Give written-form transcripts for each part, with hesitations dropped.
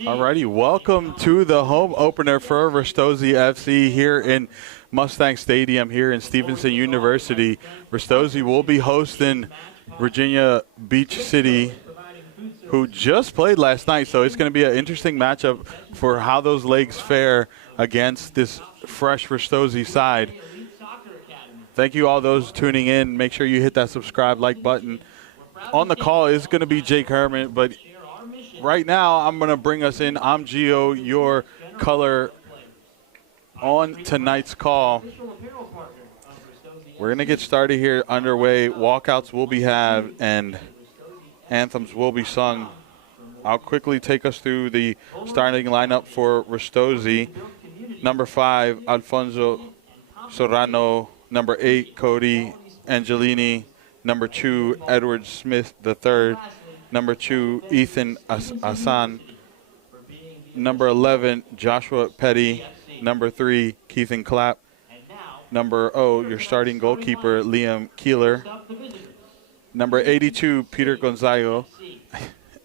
Alrighty, welcome to the home opener for Ristozi FC here in Mustang Stadium here in Stevenson University. Ristozi will be hosting Virginia Beach City, who just played last night, so it's going to be an interesting matchup for how those legs fare against this fresh Ristozi side. Thank you all those tuning in. Make sure you hit that subscribe, like button. On the call is going to be Jake Herman, but right now I'm going to bring us in. I'm Gio, your color on tonight's call. We're going to get started here underway. Walkouts will be had and anthems will be sung. I'll quickly take us through the starting lineup for Ristozi. Number 5, Alfonso Serrano. Number 8, Cody Angelini. Number 2, Edward Smith III. Number 2, Ethan Asan. Number 11, Joshua Petty. Number 3, Keithan Clapp. Number 0, your starting goalkeeper, Liam Keeler. Number 82, Peter Gonzago.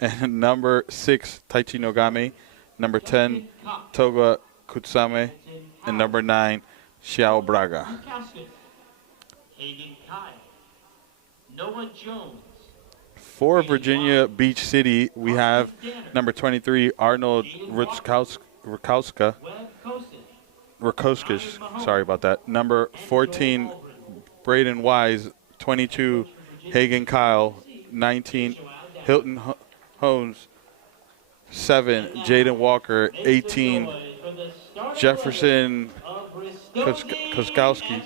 And number 6, Taichi Nogami. Number 10, Toga Kutsame. And number 9, Xiao Braga. For Virginia Beach City, we have number 23, Arnold Rakowska. Sorry about that. Number 14, Braden Wise. 22, Hagen Kyle. 19, Hilton Holmes. 7, Jaden Walker. 18, Jefferson Koskowski.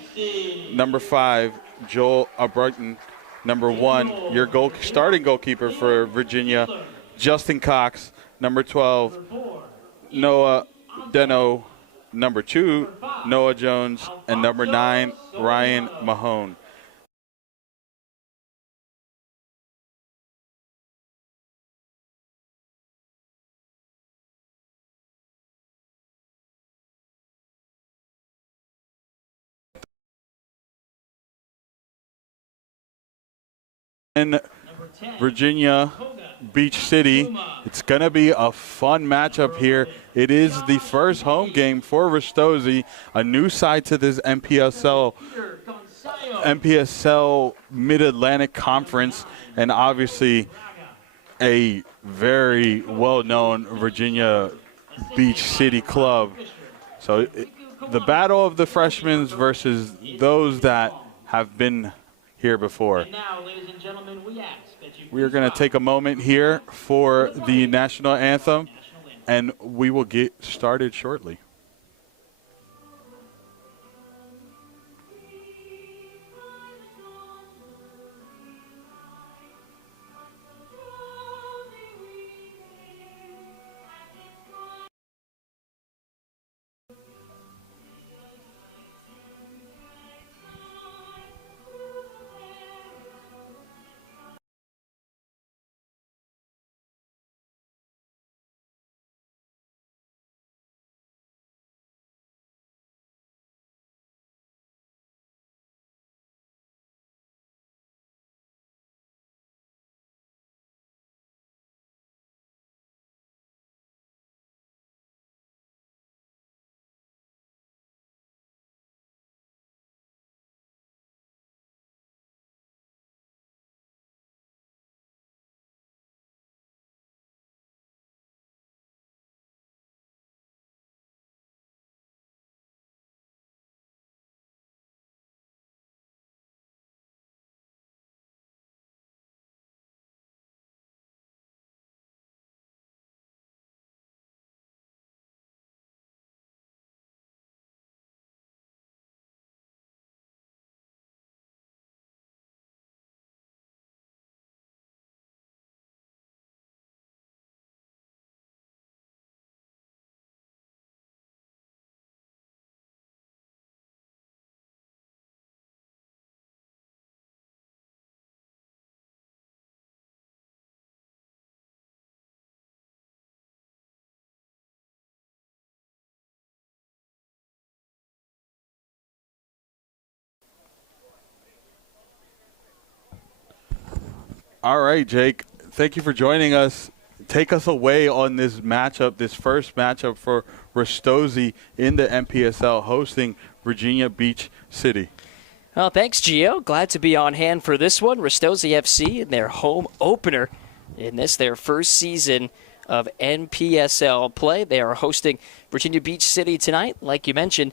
Number 5, Joel Abrighton. Number 1, your starting goalkeeper for Virginia, Justin Cox. Number 12, Noah Deno. Number 2, Noah Jones. And number 9, Ryan Mahone. In Virginia Beach City, it's going to be a fun matchup here. It is the first home game for Ristozi, a new side to this NPSL Mid-Atlantic Conference, and obviously a very well-known Virginia Beach City club. So the battle of the freshmen versus those that have been here before. We are going to take a moment here for the national anthem, and we will get started shortly. All right, Jake. Thank you for joining us. take us away on this matchup, this first matchup for Ristozi in the NPSL hosting Virginia Beach City. Well, thanks, Gio. Glad to be on hand for this one. Ristozi FC in their home opener in this, their first season of NPSL play. They are hosting Virginia Beach City tonight. Like you mentioned,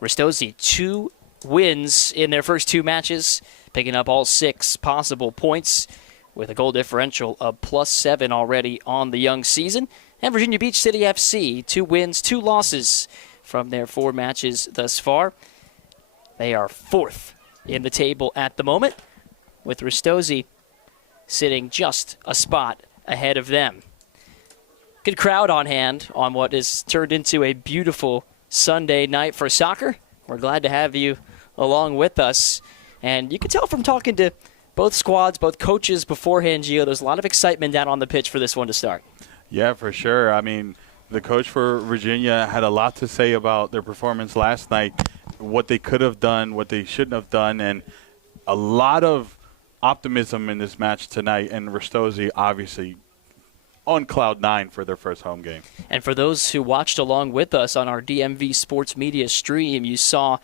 Ristozi 2 wins in their first 2 matches, picking up all 6 possible points with a goal differential of +7 already on the young season. And Virginia Beach City FC, 2 wins, 2 losses from their 4 matches thus far. They are 4th in the table at the moment, with Ristozi sitting just a spot ahead of them. Good crowd on hand on what has turned into a beautiful Sunday night for soccer. We're glad to have you along with us. And you can tell from talking to both squads, both coaches beforehand, Gio, there's a lot of excitement down on the pitch for this one to start. Yeah, for sure. I mean, the coach for Virginia had a lot to say about their performance last night, what they could have done, what they shouldn't have done, and a lot of optimism in this match tonight. And Ristozi, obviously, on cloud 9 for their first home game. And for those who watched along with us on our DMV Sports Media stream, you saw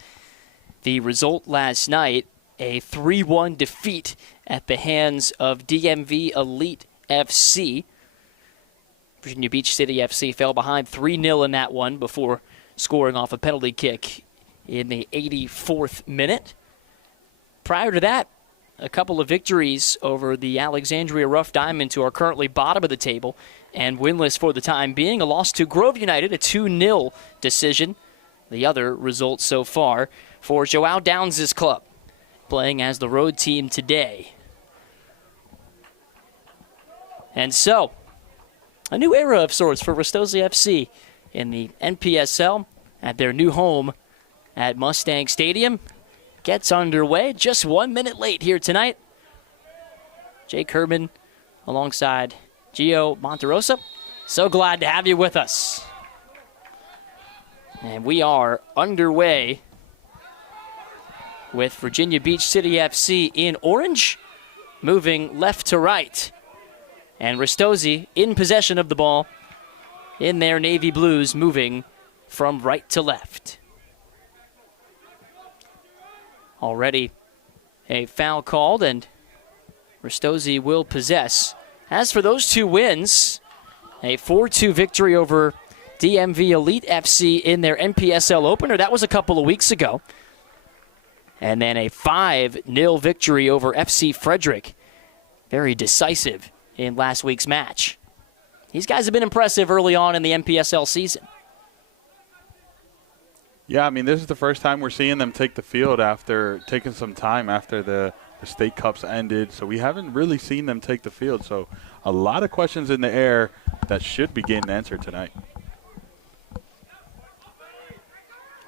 the result last night, a 3-1 defeat at the hands of DMV Elite FC. Virginia Beach City FC fell behind 3-0 in that one before scoring off a penalty kick in the 84th minute. Prior to that, a couple of victories over the Alexandria Rough Diamonds, who are currently bottom of the table and winless for the time being. A loss to Grove United, a 2-0 decision. The other result so far for Joao Downs' club, playing as the road team today. And so, a new era of sorts for Ristozi FC in the NPSL at their new home at Mustang Stadium gets underway. Just 1 minute late here tonight. Jake Herman alongside Gio Monterosa. So glad to have you with us. And we are underway with Virginia Beach City FC in orange, moving left to right. And Ristozi in possession of the ball in their navy blues, moving from right to left. Already a foul called, and Ristozi will possess. As for those 2 wins, a 4-2 victory over DMV Elite FC in their NPSL opener. That was a couple of weeks ago. And then a 5-0 victory over FC Frederick. Very decisive in last week's match. These guys have been impressive early on in the NPSL season. Yeah, I mean, this is the first time we're seeing them take the field after taking some time after the state cups ended. So we haven't really seen them take the field. So a lot of questions in the air that should be getting answered tonight.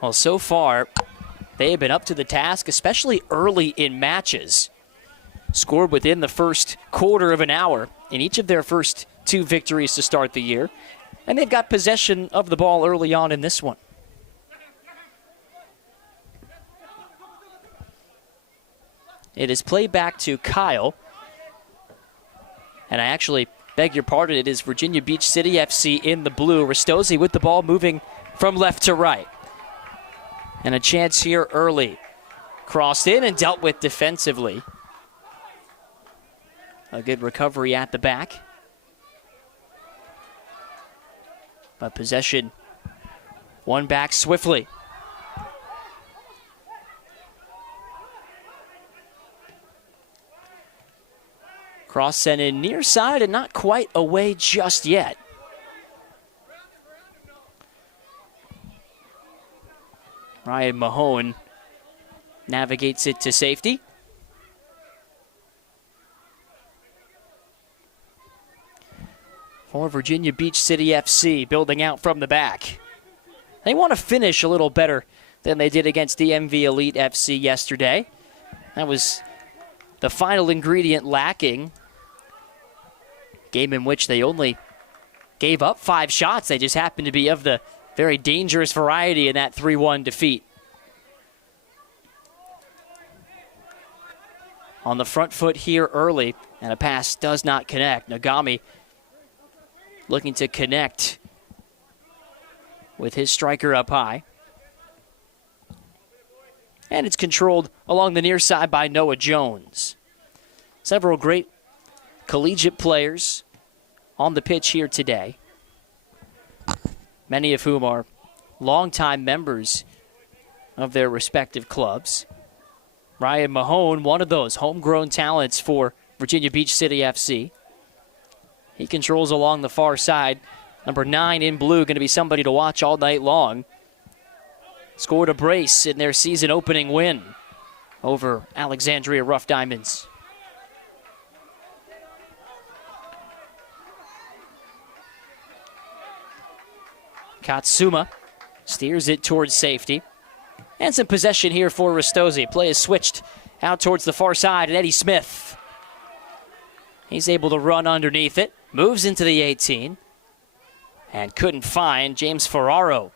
Well, so far, they have been up to the task, especially early in matches. Scored within the first quarter of an hour in each of their first 2 victories to start the year. And they've got possession of the ball early on in this one. It is played back to Kyle. And I actually beg your pardon, it is Virginia Beach City FC in the blue. Ristozi with the ball moving from left to right. And a chance here early. Crossed in and dealt with defensively. A good recovery at the back. But possession won back swiftly. Cross sent in near side and not quite away just yet. Ryan Mahone navigates it to safety. For Virginia Beach City FC, building out from the back. They want to finish a little better than they did against DMV Elite FC yesterday. That was the final ingredient lacking. Game in which they only gave up 5 shots. They just happened to be of the very dangerous variety in that 3-1 defeat. On the front foot here early, and a pass does not connect. Nagami looking to connect with his striker up high. And it's controlled along the near side by Noah Jones. Several great collegiate players on the pitch here today, many of whom are longtime members of their respective clubs. Ryan Mahone, one of those homegrown talents for Virginia Beach City FC. He controls along the far side. Number 9 in blue, going to be somebody to watch all night long. Scored a brace in their season opening win over Alexandria Rough Diamonds. Katsuma steers it towards safety. And some possession here for Ristozi. Play is switched out towards the far side, and Eddie Smith. He's able to run underneath it, moves into the 18, and couldn't find James Ferraro.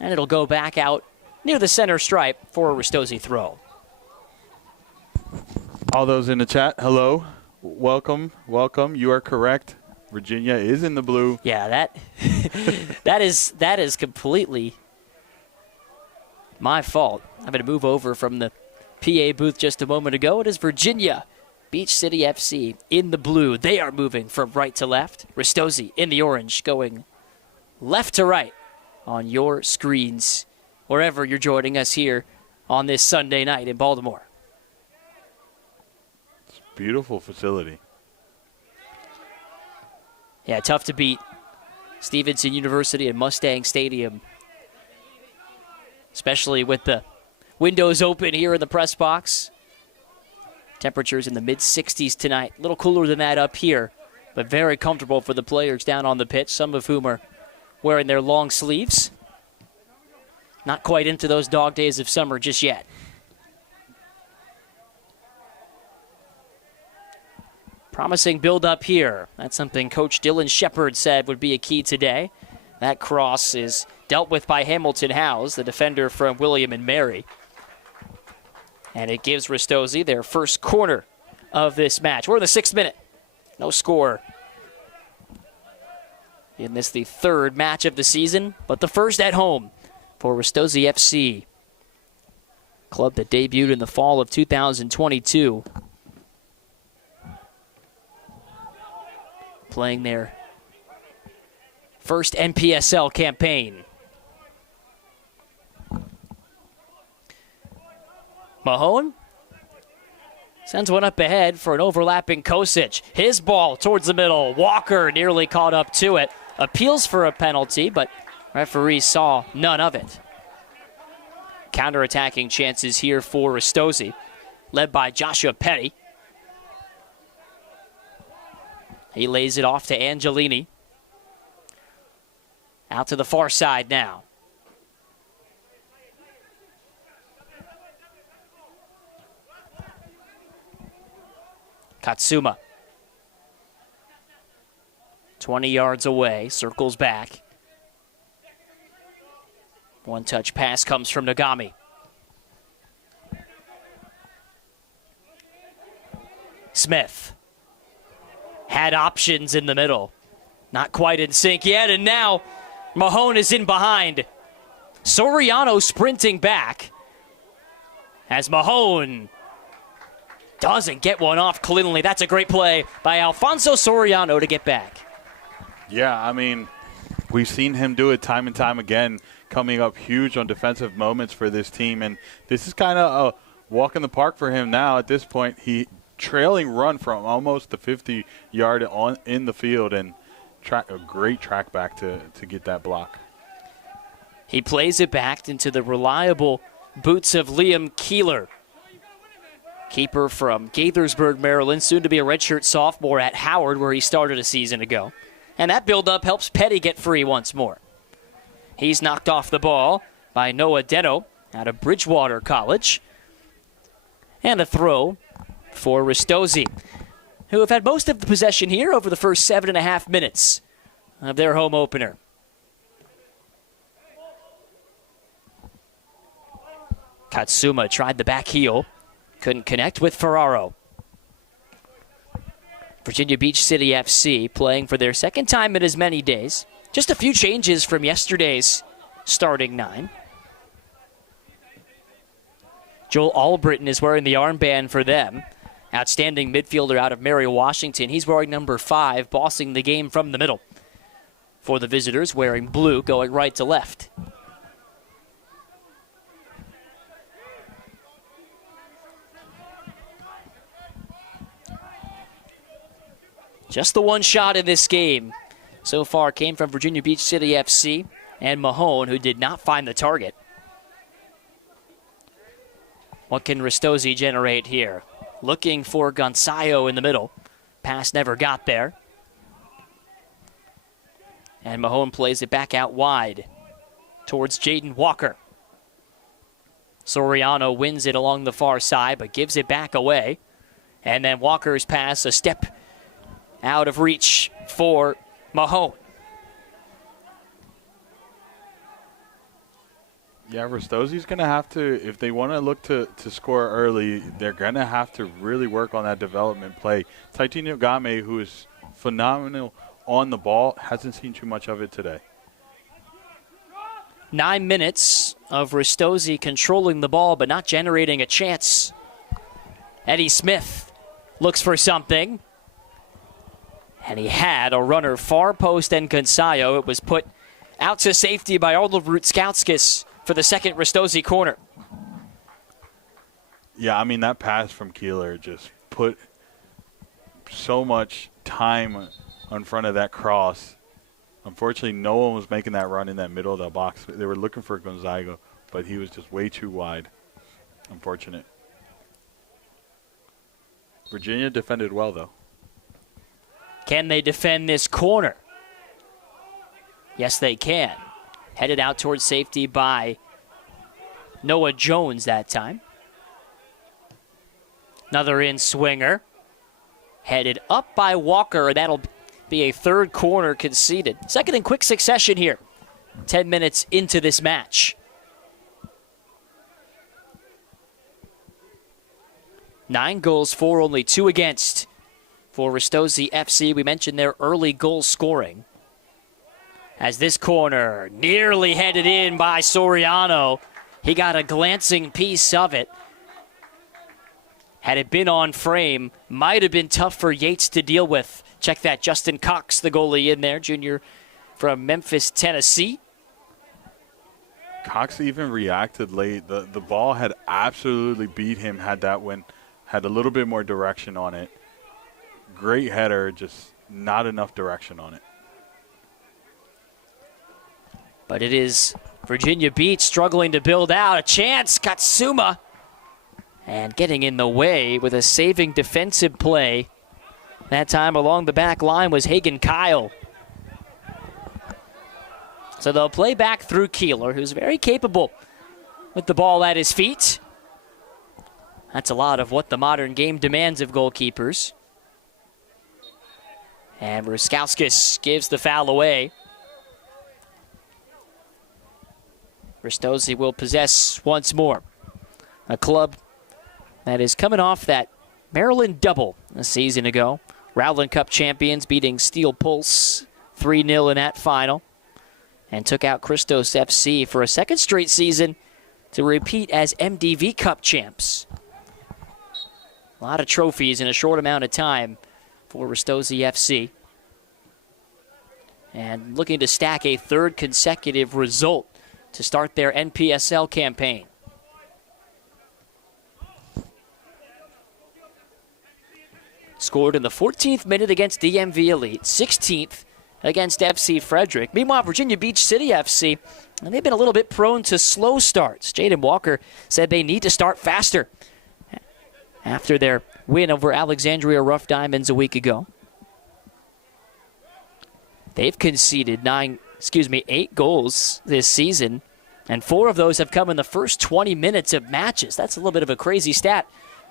And it'll go back out near the center stripe for a Ristozi throw. All those in the chat, hello, welcome. You are correct. Virginia is in the blue. Yeah, that is completely my fault. I'm going to move over from the PA booth just a moment ago. It is Virginia Beach City FC in the blue. They are moving from right to left. Ristozi in the orange, going left to right on your screens, wherever you're joining us here on this Sunday night in Baltimore. It's a beautiful facility. Yeah, tough to beat Stevenson University and Mustang Stadium, especially with the windows open here in the press box. Temperatures in the mid-60s tonight. A little cooler than that up here, but very comfortable for the players down on the pitch, some of whom are wearing their long sleeves. Not quite into those dog days of summer just yet. Promising build up here. That's something Coach Dylan Shepard said would be a key today. That cross is dealt with by Hamilton Howes, the defender from William and Mary. And it gives Ristozi their first corner of this match. We're in the 6th minute. No score in this, the 3rd match of the season, but the first at home for Ristozi FC. Club that debuted in the fall of 2022. Playing their first NPSL campaign. Mahone sends one up ahead for an overlapping Kosic. His ball towards the middle. Walker nearly caught up to it. Appeals for a penalty, but referee saw none of it. Counterattacking chances here for Ristozi, led by Joshua Petty. He lays it off to Angelini. Out to the far side now. Katsuma. 20 yards away, circles back. One-touch pass comes from Nagami. Smith had options in the middle. Not quite in sync yet, and now Mahone is in behind. Soriano sprinting back as Mahone doesn't get one off cleanly. That's a great play by Alfonso Soriano to get back. Yeah, I mean, we've seen him do it time and time again, coming up huge on defensive moments for this team, and this is kind of a walk in the park for him now at this point. He trailing run from almost the 50-yard on in the field, and a great track back to get that block. He plays it back into the reliable boots of Liam Keeler, keeper from Gaithersburg, Maryland, soon to be a redshirt sophomore at Howard, where he started a season ago. And that build-up helps Petty get free once more. He's knocked off the ball by Noah Deno out of Bridgewater College. And a throw for Ristozi, who have had most of the possession here over the first 7.5 minutes of their home opener. Katsuma tried the back heel. Couldn't connect with Ferraro. Virginia Beach City FC playing for their second time in as many days. Just a few changes from yesterday's starting 9. Joel Albritton is wearing the armband for them. Outstanding midfielder out of Mary Washington. He's wearing number 5, bossing the game from the middle. For the visitors, wearing blue, going right to left. Just the one shot in this game so far came from Virginia Beach City FC and Mahone, who did not find the target. What can Ristozi generate here? Looking for Gonzalo in the middle. Pass never got there. And Mahone plays it back out wide towards Jaden Walker. Soriano wins it along the far side, but gives it back away. And then Walker's pass a step out of reach for Mahone. Yeah, Ristozi's going to have to, if they want to look to score early, they're going to have to really work on that development play. Taitino Game, who is phenomenal on the ball, hasn't seen too much of it today. 9 minutes of Ristozi controlling the ball but not generating a chance. Eddie Smith looks for something. And he had a runner far post and Gonzalo. It was put out to safety by Arnold Rutskauskas for the second Ristozi corner. Yeah, I mean, that pass from Keeler just put so much time in front of that cross. Unfortunately, no one was making that run in that middle of the box. They were looking for Gonzaga, but he was just way too wide. Unfortunate. Virginia defended well, though. Can they defend this corner? Yes, they can. Headed out towards safety by Noah Jones that time. Another in-swinger. Headed up by Walker. That'll be a third corner conceded. Second in quick succession here. 10 minutes into this match. 9 goals for, only 2 against for Ristozi FC. We mentioned their early goal scoring. As this corner nearly headed in by Soriano. He got a glancing piece of it. Had it been on frame, might have been tough for Yates to deal with. Check that, Justin Cox, the goalie in there, junior from Memphis, Tennessee. Cox even reacted late. The ball had absolutely beat him had that one had a little bit more direction on it. Great header, just not enough direction on it. But it is Virginia Beach struggling to build out. A chance, Katsuma. And getting in the way with a saving defensive play. That time along the back line was Hagen Kyle. So they'll play back through Keeler, who's very capable with the ball at his feet. That's a lot of what the modern game demands of goalkeepers. And Rutskauskas gives the foul away. Ristozi will possess once more. A club that is coming off that Maryland double a season ago. Rowland Cup champions beating Steel Pulse 3-0 in that final. And took out Christos FC for a second straight season to repeat as MDV Cup champs. A lot of trophies in a short amount of time for Ristozi FC. And looking to stack a third consecutive result to start their NPSL campaign. Scored in the 14th minute against DMV Elite, 16th against FC Frederick. Meanwhile, Virginia Beach City FC, and they've been a little bit prone to slow starts. Jaden Walker said they need to start faster after their win over Alexandria Rough Diamonds a week ago. They've conceded 8 goals this season, and 4 of those have come in the first 20 minutes of matches. That's a little bit of a crazy stat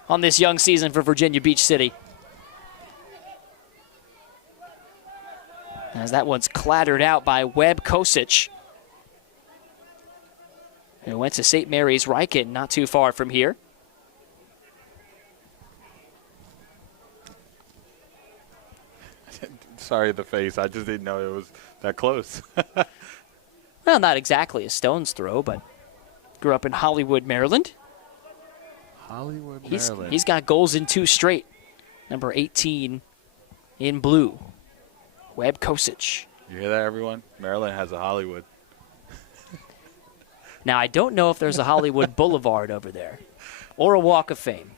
on this young season for Virginia Beach City. As that one's clattered out by Webb Kosic, who went to St. Mary's Riken, not too far from here. Sorry, the face. I just didn't know it was that close. Well, not exactly a stone's throw, but grew up in Hollywood, Maryland. Hollywood, Maryland. He's got goals in 2 straight. Number 18 in blue, Webb Kosic. You hear that, everyone? Maryland has a Hollywood. Now, I don't know if there's a Hollywood Boulevard over there or a Walk of Fame.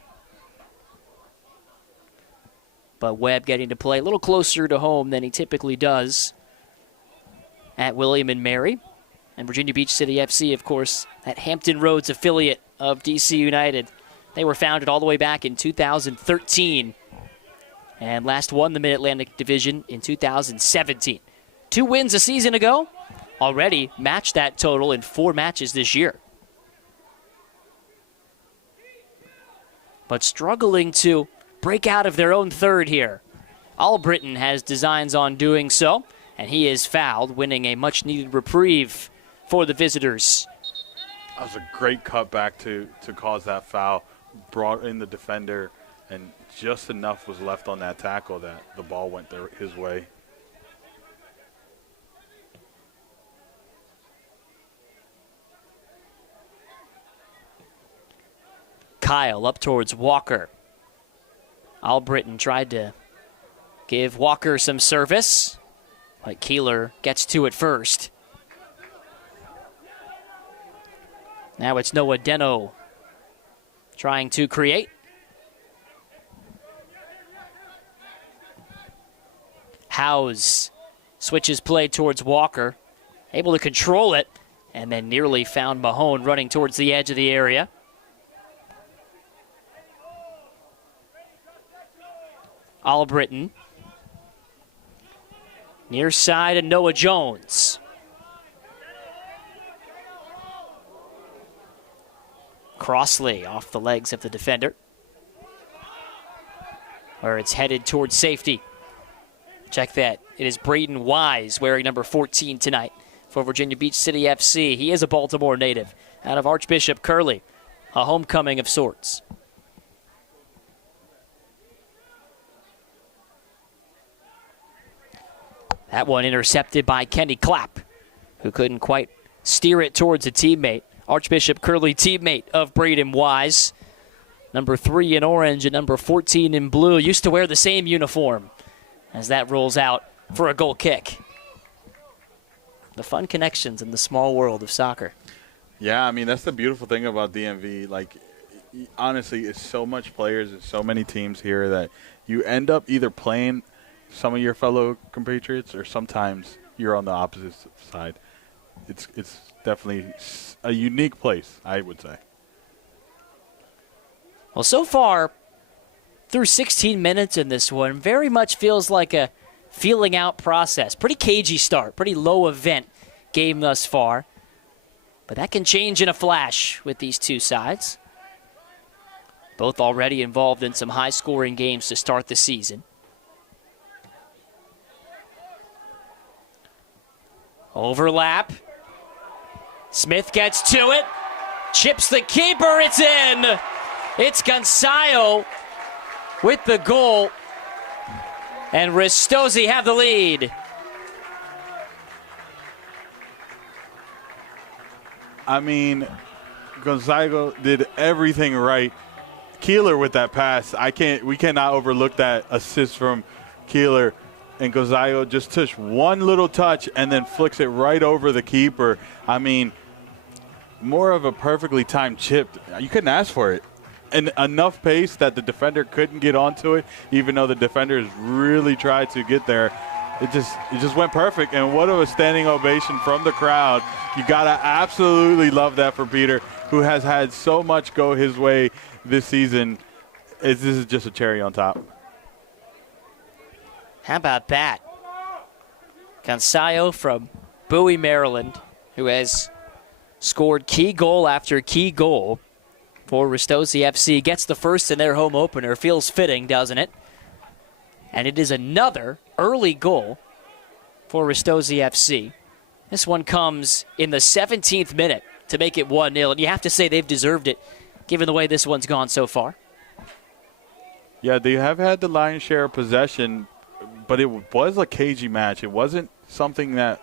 But Webb getting to play a little closer to home than he typically does at William & Mary. And Virginia Beach City FC, of course, that Hampton Roads affiliate of DC United. They were founded all the way back in 2013 and last won the Mid-Atlantic Division in 2017. 2 wins a season ago, already matched that total in 4 matches this year. But struggling to break out of their own third here. Albritton has designs on doing so, and he is fouled, winning a much-needed reprieve for the visitors. That was a great cutback to cause that foul. Brought in the defender, and just enough was left on that tackle that the ball went his way. Kyle up towards Walker. Albritton tried to give Walker some service, but Keeler gets to it first. Now it's Noah Deno trying to create. Howes switches play towards Walker, able to control it, and then nearly found Mahone running towards the edge of the area. Albritton. Near side and Noah Jones. Crossley off the legs of the defender, where it's headed towards safety. Check that. It is Braden Wise wearing number 14 tonight for Virginia Beach City FC. He is a Baltimore native out of Archbishop Curley, a homecoming of sorts. That one intercepted by Kenny Clapp, who couldn't quite steer it towards a teammate. Archbishop Curley teammate of Braden Wise. Number 3 in orange and number 14 in blue. Used to wear the same uniform as that rolls out for a goal kick. The fun connections in the small world of soccer. Yeah, I mean, that's the beautiful thing about DMV. Like, honestly, it's so much players and so many teams here that you end up either playing some of your fellow compatriots or sometimes you're on the opposite side. It's definitely a unique place, I would say. Well, so far, through 16 minutes in this one, very much feels like a feeling out process. Pretty cagey start, pretty low event game thus far. But that can change in a flash with these two sides. Both already involved in some high-scoring games to start the season. Overlap. Smith gets to it. Chips the keeper. It's in. It's Gonzalo with the goal. And Ristozi have the lead. I mean, Gonzalo did everything right. Keeler with that pass. We cannot overlook that assist from Keeler. And Gonzalo just took one little touch and then flicks it right over the keeper. I mean, more of a perfectly timed chip. You couldn't ask for it. And enough pace that the defender couldn't get onto it, even though the defenders really tried to get there. It just went perfect. And what a standing ovation from the crowd. You got to absolutely love that for Peter, who has had so much go his way this season. This is just a cherry on top. How about that? Gonzalo from Bowie, Maryland, who has scored key goal after key goal for Ristozi FC, gets the first in their home opener. Feels fitting, doesn't it? And it is another early goal for Ristozi FC. This one comes in the 17th minute to make it 1-0, and you have to say they've deserved it, given the way this one's gone so far. Yeah, they have had the lion's share of possession, but it was a cagey match. It wasn't something that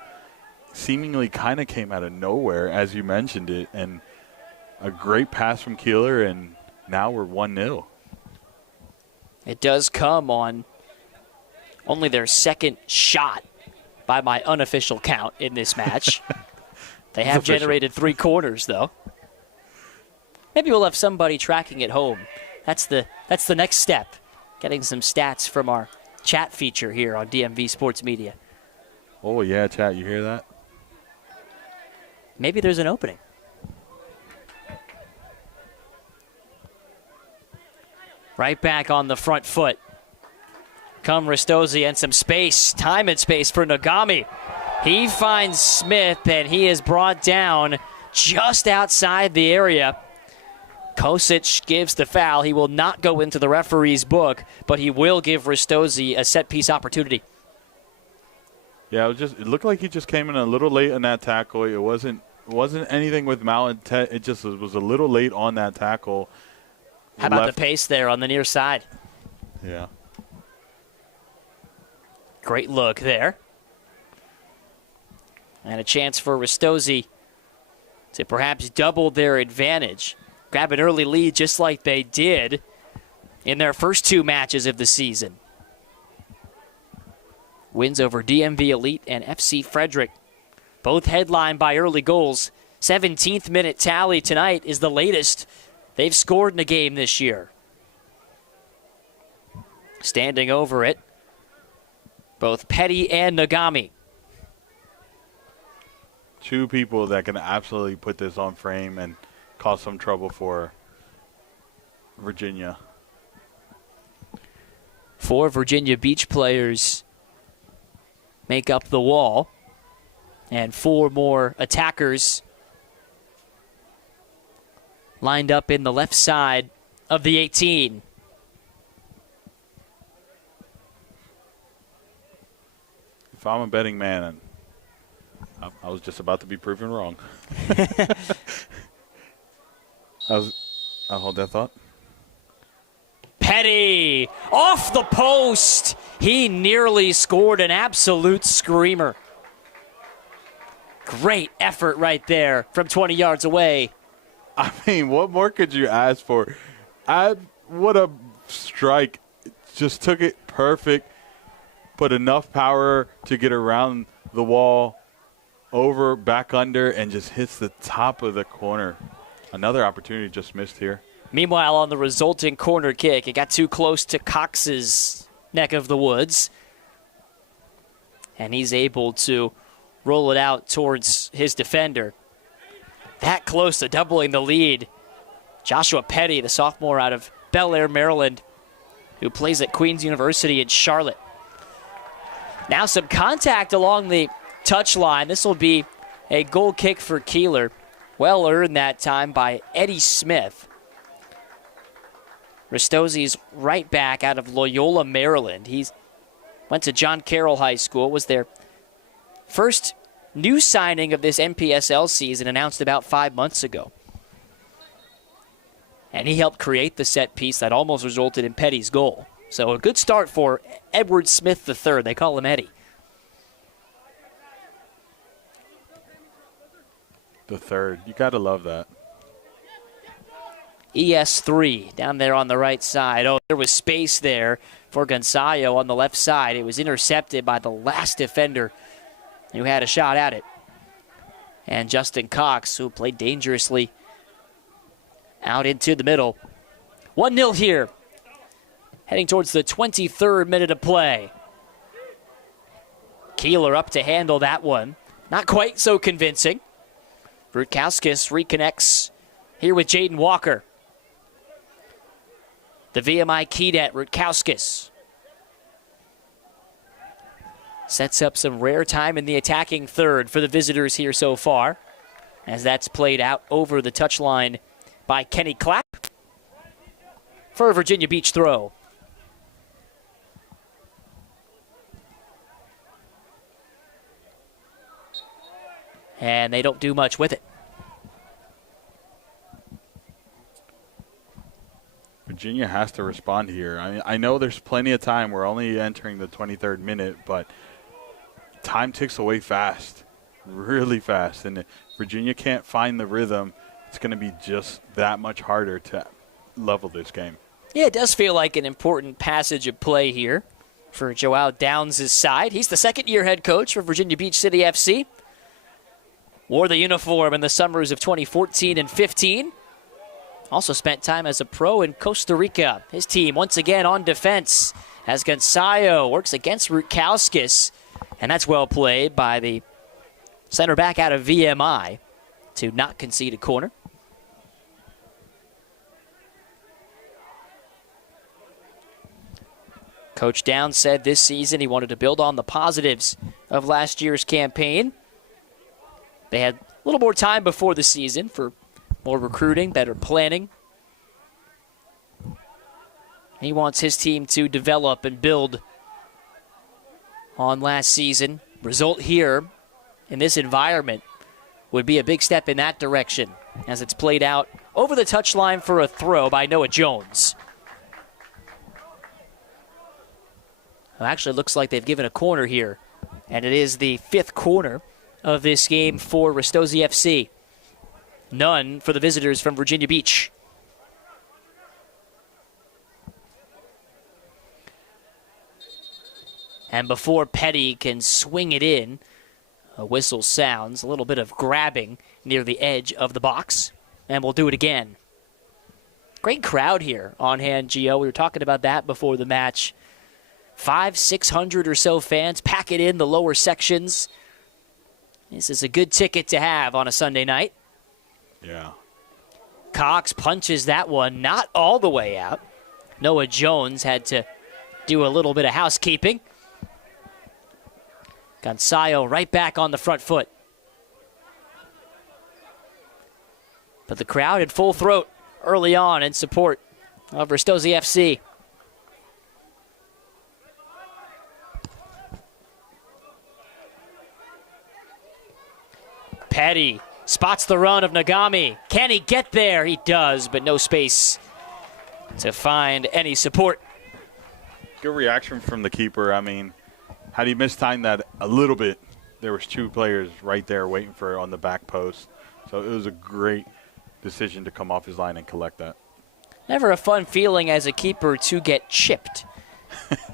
seemingly kind of came out of nowhere, as you mentioned it, and a great pass from Keeler, and now we're 1-0. It does come on only their second shot by my unofficial count in this match. They have generated 3 corners, though. Maybe we'll have somebody tracking at home. That's the next step, getting some stats from our chat feature here on DMV Sports Media. Oh, yeah, chat, you hear that? Maybe there's an opening. Right back on the front foot. Come Ristozi and some space, time and space for Nagami. He finds Smith, and he is brought down just outside the area. Kosic gives the foul. He will not go into the referee's book, but he will give Ristozi a set-piece opportunity. Yeah, it looked like he just came in a little late on that tackle. It wasn't anything with malintent. It just was a little late on that tackle. How about the pace there on the near side? Yeah. Great look there. And a chance for Ristozi to perhaps double their advantage. Grab an early lead just like they did in their first 2 matches of the season. Wins over DMV Elite and FC Frederick. Both headlined by early goals. 17th minute tally tonight is the latest they've scored in a game this year. Standing over it, both Petty and Nagami. 2 people that can absolutely put this on frame and cause some trouble for Virginia. 4 Virginia Beach players make up the wall, and 4 more attackers lined up in the left side of the 18. If I'm a betting man, I was just about to be proven wrong. I'll hold that thought. Petty off the post. He nearly scored an absolute screamer. Great effort right there from 20 yards away. I mean, what more could you ask for? What a strike. Just took it perfect. Put enough power to get around the wall, over, back under, and just hits the top of the corner. Another opportunity just missed here. Meanwhile, on the resulting corner kick, it got too close to Cox's neck of the woods. And he's able to roll it out towards his defender. That close to doubling the lead. Joshua Petty, the sophomore out of Bel Air, Maryland, who plays at Queens University in Charlotte. Now some contact along the touchline. This will be a goal kick for Keeler. Well earned that time by Eddie Smith. Ristozi's right back out of Loyola, Maryland. He's went to John Carroll High School, was their first new signing of this NPSL season, announced about 5 months ago. And he helped create the set piece that almost resulted in Petty's goal. So a good start for Edward Smith III. They call him Eddie. The third. You got to love that. ES3 down there on the right side. Oh, there was space there for Gonzalo on the left side. It was intercepted by the last defender who had a shot at it. And Justin Cox, who played dangerously out into the middle. 1-0 here. Heading towards the 23rd minute of play. Keeler up to handle that one. Not quite so convincing. Rutkowskis reconnects here with Jaden Walker. The VMI Kedet, Rutkowskis. Sets up some rare time in the attacking third for the visitors here so far, as that's played out over the touchline by Kenny Clapp for a Virginia Beach throw. And they don't do much with it. Virginia has to respond here. I know there's plenty of time. We're only entering the 23rd minute, but time ticks away fast, really fast. And if Virginia can't find the rhythm, it's going to be just that much harder to level this game. Yeah, it does feel like an important passage of play here for Joao Downs' side. He's the second-year head coach for Virginia Beach City FC. Wore the uniform in the summers of 2014 and 15. Also spent time as a pro in Costa Rica. His team once again on defense as Gonçalves works against Rutkowskis. And that's well played by the center back out of VMI to not concede a corner. Coach Downs said this season he wanted to build on the positives of last year's campaign. They had a little more time before the season for more recruiting, better planning. He wants his team to develop and build on last season. Result here in this environment would be a big step in that direction as it's played out over the touchline for a throw by Noah Jones. Well, actually, it looks like they've given a corner here, and it is the fifth corner of this game for Ristozi FC. None for the visitors from Virginia Beach. And before Petty can swing it in, a whistle sounds, a little bit of grabbing near the edge of the box, and we'll do it again. Great crowd here on hand, Gio. We were talking about that before the match. 500-600 or so fans pack it in the lower sections. This is a good ticket to have on a Sunday night. Yeah. Cox punches that one not all the way out. Noah Jones had to do a little bit of housekeeping. Gonçalves right back on the front foot. But the crowd in full throat early on in support of Ristozi FC. Petty spots the run of Nagami. Can he get there? He does, but no space to find any support. Good reaction from the keeper. I mean, had he mistime that a little bit, there was two players right there waiting for it on the back post. So it was a great decision to come off his line and collect that. Never a fun feeling as a keeper to get chipped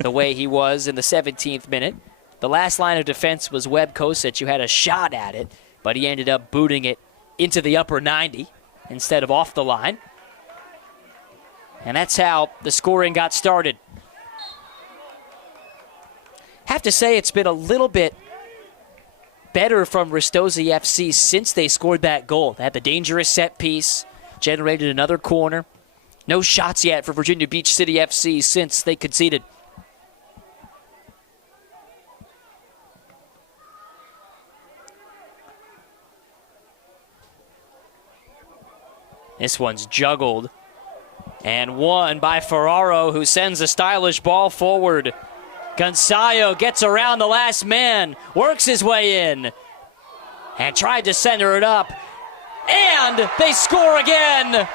the way he was in the 17th minute. The last line of defense was Webb Kosic, who had a shot at it, but he ended up booting it into the upper 90 instead of off the line. And that's how the scoring got started. Have to say it's been a little bit better from Ristozi FC since they scored that goal. They had the dangerous set piece, generated another corner. No shots yet for Virginia Beach City FC since they conceded. This one's juggled and won by Ferraro, who sends a stylish ball forward. Gonçalves gets around the last man, works his way in, and tried to center it up. And they score again.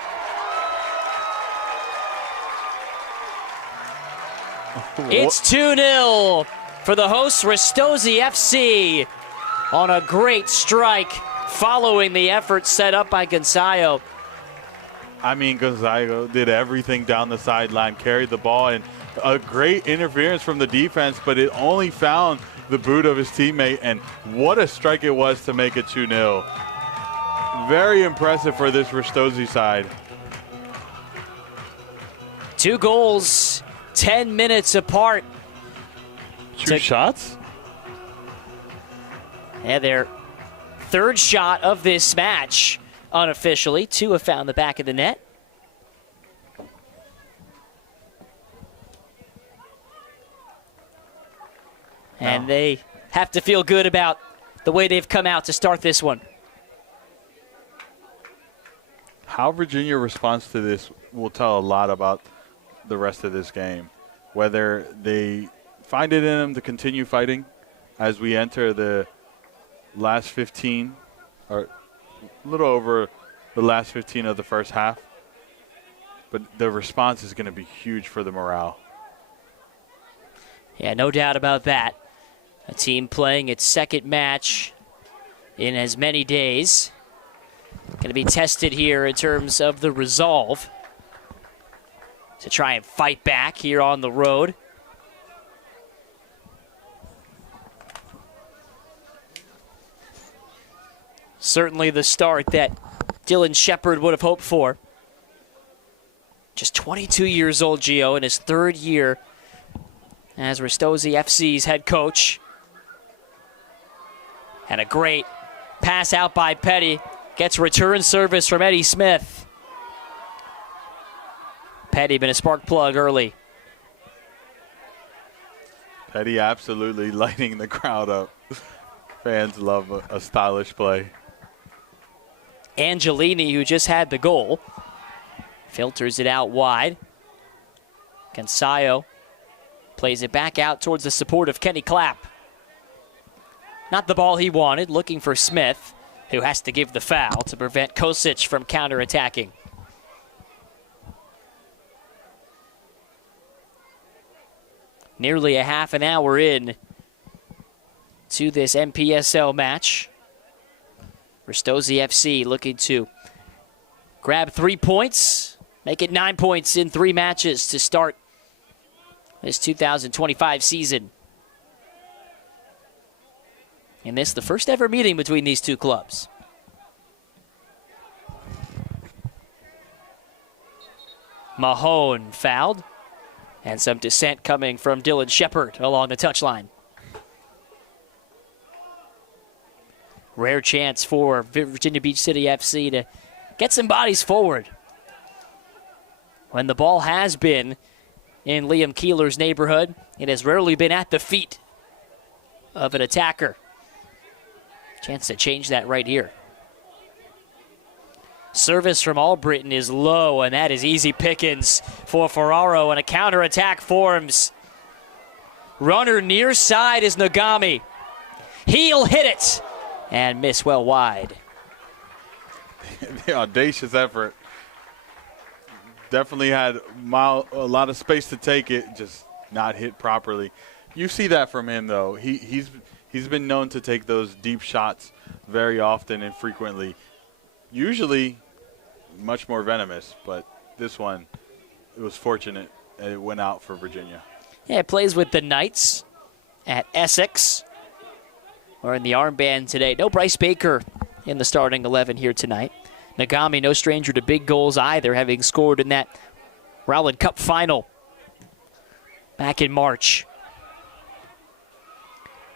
It's 2-0 for the hosts, Ristozi FC, on a great strike following the effort set up by Gonçalves. I mean, Gonçalves did everything down the sideline, carried the ball, and a great interference from the defense, but it only found the boot of his teammate, and what a strike it was to make it 2-0. Very impressive for this Ristozi side. 2 goals, 10 minutes apart. Two shots? Yeah, their third shot of this match, unofficially. 2 have found the back of the net. And they have to feel good about the way they've come out to start this one. How Virginia responds to this will tell a lot about the rest of this game. Whether they find it in them to continue fighting as we enter the last 15, or a little over the last 15 of the first half, but the response is going to be huge for the morale. Yeah, no doubt about that. A team playing its second match in as many days. Going to be tested here in terms of the resolve to try and fight back here on the road. Certainly the start that Dylan Shepard would have hoped for. Just 22 years old, Gio, in his third year as Ristozi FC's head coach. And a great pass out by Petty. Gets return service from Eddie Smith. Petty been a spark plug early. Petty absolutely lighting the crowd up. Fans love a stylish play. Angelini, who just had the goal, filters it out wide. Cansayo plays it back out towards the support of Kenny Clapp. Not the ball he wanted, looking for Smith, who has to give the foul to prevent Kosic from counterattacking. Nearly a half an hour in to this NPSL match. Ristozi FC looking to grab 3 points, make it 9 points in 3 matches to start this 2025 season. And this the first ever meeting between these two clubs. Mahone fouled, and some dissent coming from Dylan Shepard along the touchline. Rare chance for Virginia Beach City FC to get some bodies forward when the ball has been in Liam Keeler's neighborhood. It has rarely been at the feet of an attacker. Chance to change that right here. Service from Albritton is low, and that is easy pickings for Ferraro, and a counterattack forms. Runner near side is Nagami. He'll hit it and miss well wide. The audacious effort. Definitely had a lot of space to take it, just not hit properly. You see that from him, though. He's been known to take those deep shots very often and frequently. Usually much more venomous, but this one, it was fortunate it went out for Virginia. Yeah, it plays with the Knights at Essex. We're in the armband today. No Bryce Baker in the starting 11 here tonight. Nagami, no stranger to big goals either, having scored in that Rowland Cup final back in March.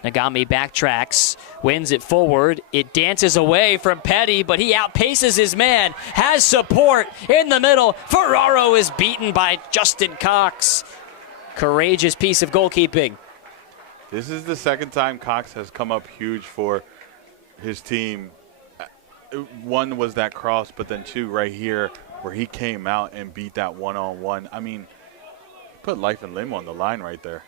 Nagami backtracks, wins it forward. It dances away from Petty, but he outpaces his man, has support in the middle. Ferraro is beaten by Justin Cox. Courageous piece of goalkeeping. This is the second time Cox has come up huge for his team. One was that cross, but then two right here where he came out and beat that one-on-one. I mean, put life and limb on the line right there.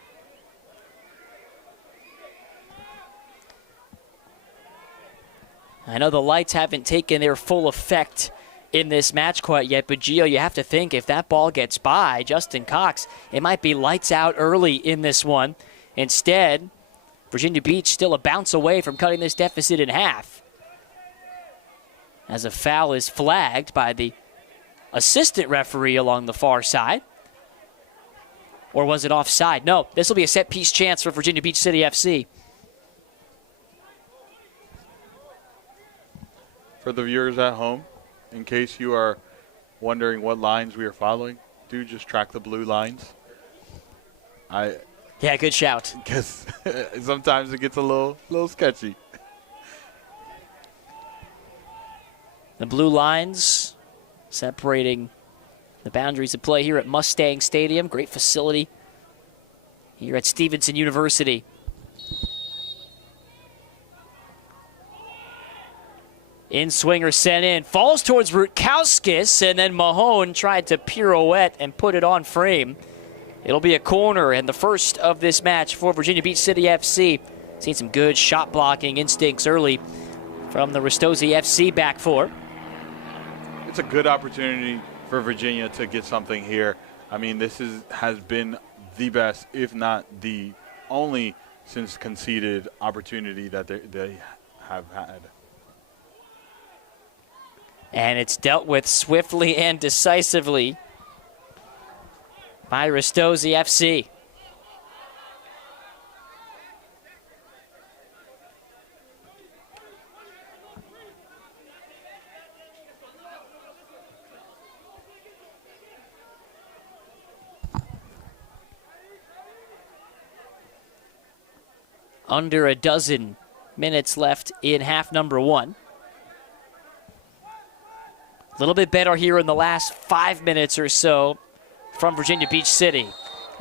I know the lights haven't taken their full effect in this match quite yet, but Gio, you have to think if that ball gets by Justin Cox, it might be lights out early in this one. Instead, Virginia Beach still a bounce away from cutting this deficit in half, as a foul is flagged by the assistant referee along the far side. Or was it offside? No, this will be a set-piece chance for Virginia Beach City FC. For the viewers at home, in case you are wondering what lines we are following, do just track the blue lines. Yeah, good shout. Because sometimes it gets a little sketchy. The blue lines separating the boundaries of play here at Mustang Stadium. Great facility here at Stevenson University. In-swinger sent in, falls towards Rutkowskis, and then Mahone tried to pirouette and put it on frame. It'll be a corner, and the first of this match for Virginia Beach City FC. Seen some good shot blocking instincts early from the Ristozi FC back four. It's a good opportunity for Virginia to get something here. I mean, this has been the best, if not the only, since conceded opportunity that they have had. And it's dealt with swiftly and decisively by Ristozi FC. Under a dozen minutes left in half number one. A little bit better here in the last 5 minutes or so from Virginia Beach City.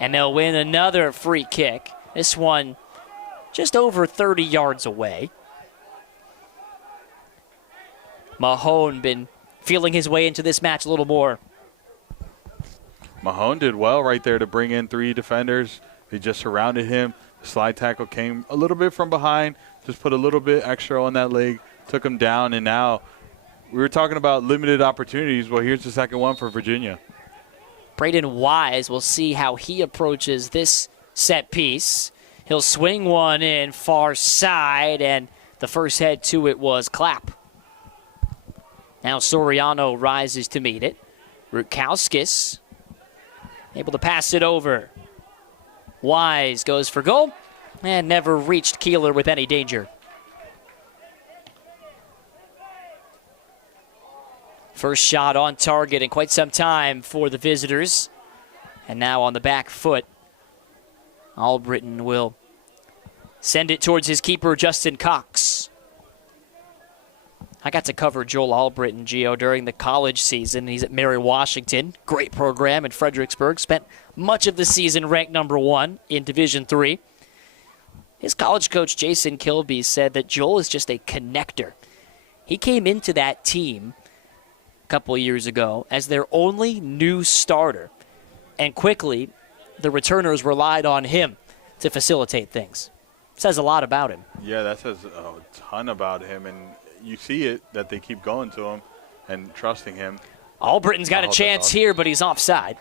And they'll win another free kick. This one just over 30 yards away. Mahone been feeling his way into this match a little more. Mahone did well right there to bring in 3 defenders. They just surrounded him. The slide tackle came a little bit from behind, just put a little bit extra on that leg, took him down, and now we were talking about limited opportunities. Well, here's the second one for Virginia. Braden Wise, will see how he approaches this set piece. He'll swing one in far side, and the first head to it was Clapp. Now Soriano rises to meet it. Rutkowskis able to pass it over. Wise goes for goal and never reached Keeler with any danger. First shot on target in quite some time for the visitors. And now on the back foot, Albritton will send it towards his keeper, Justin Cox. I got to cover Joel Albritton, Gio, during the college season. He's at Mary Washington. Great program in Fredericksburg. Spent much of the season ranked number 1 in Division III. His college coach, Jason Kilby, said that Joel is just a connector. He came into that team a couple of years ago as their only new starter. And quickly, the returners relied on him to facilitate things. Says a lot about him. Yeah, that says a ton about him. And you see it, that they keep going to him and trusting him. Albritton's got a chance here, but he's offside.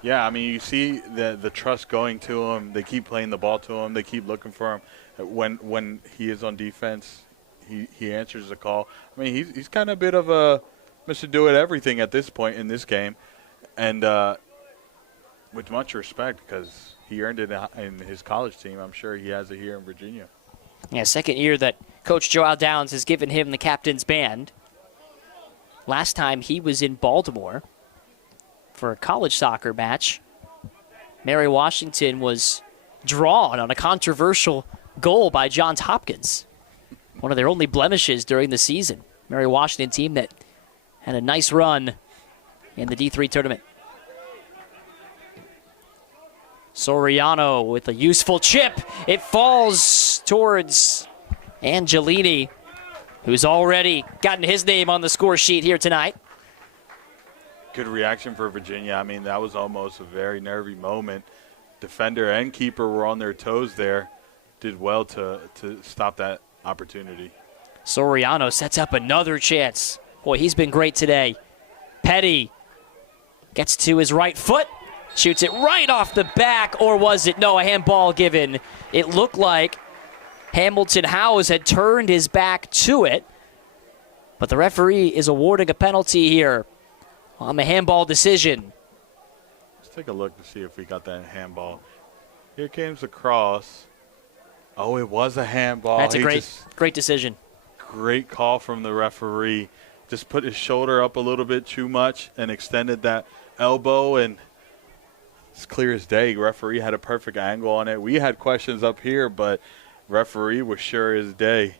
Yeah, I mean, you see the trust going to him. They keep playing the ball to him. They keep looking for him. When he is on defense, he answers the call. I mean, he's kind of a bit of a Mr. Do-It-Everything at this point in this game. And with much respect, because he earned it in his college team. I'm sure he has it here in Virginia. Yeah, second year that Coach Joel Downs has given him the captain's band. Last time he was in Baltimore for a college soccer match. Mary Washington was drawn on a controversial goal by Johns Hopkins. One of their only blemishes during the season. Mary Washington team that had a nice run in the D3 tournament. Soriano with a useful chip. It falls towards Angelini, who's already gotten his name on the score sheet here tonight. Good reaction for Virginia. I mean, that was almost a very nervy moment. Defender and keeper were on their toes there. Did well to stop that opportunity. Soriano sets up another chance. Boy, he's been great today. Petty gets to his right foot. Shoots it right off the back, or was it? No, a handball given. It looked like Hamilton Howes had turned his back to it, but the referee is awarding a penalty here on the handball decision. Let's take a look to see if we got that handball. Here comes the cross. Oh, it was a handball. That's a great decision. Great call from the referee. Just put his shoulder up a little bit too much and extended that elbow, and it's clear as day. Referee had a perfect angle on it. We had questions up here, but referee was sure as day.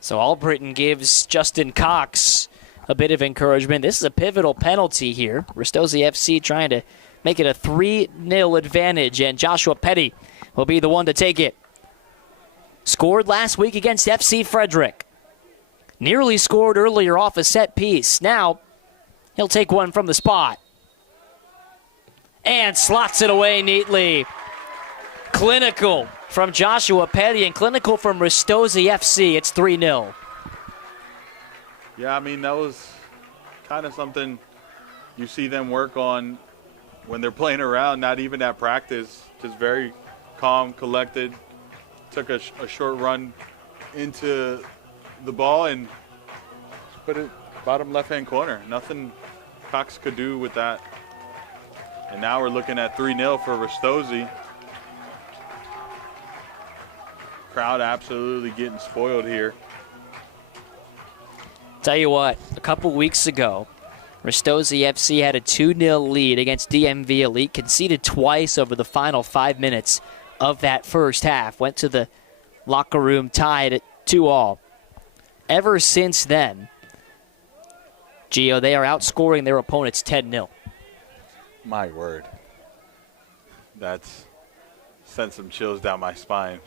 So Albritton gives Justin Cox a bit of encouragement. This is a pivotal penalty here. Ristozi FC trying to make it a 3-0 advantage, and Joshua Petty will be the one to take it. Scored last week against FC Frederick. Nearly scored earlier off a set piece. Now he'll take one from the spot. And slots it away neatly. Clinical from Joshua Petty and clinical from Ristozi FC. It's 3-0. Yeah, I mean, that was kind of something you see them work on when they're playing around, not even at practice. Just very calm, collected. Took a short run into the ball and put it bottom left-hand corner. Nothing Cox could do with that. And now we're looking at 3-0 for Ristozi. Crowd absolutely getting spoiled here. Tell you what, a couple weeks ago, Ristozi FC had a 2-0 lead against DMV Elite, conceded twice over the final 5 minutes of that first half, went to the locker room tied at 2-2. Ever since then, Gio, they are outscoring their opponents 10-0. My word. That's sent some chills down my spine.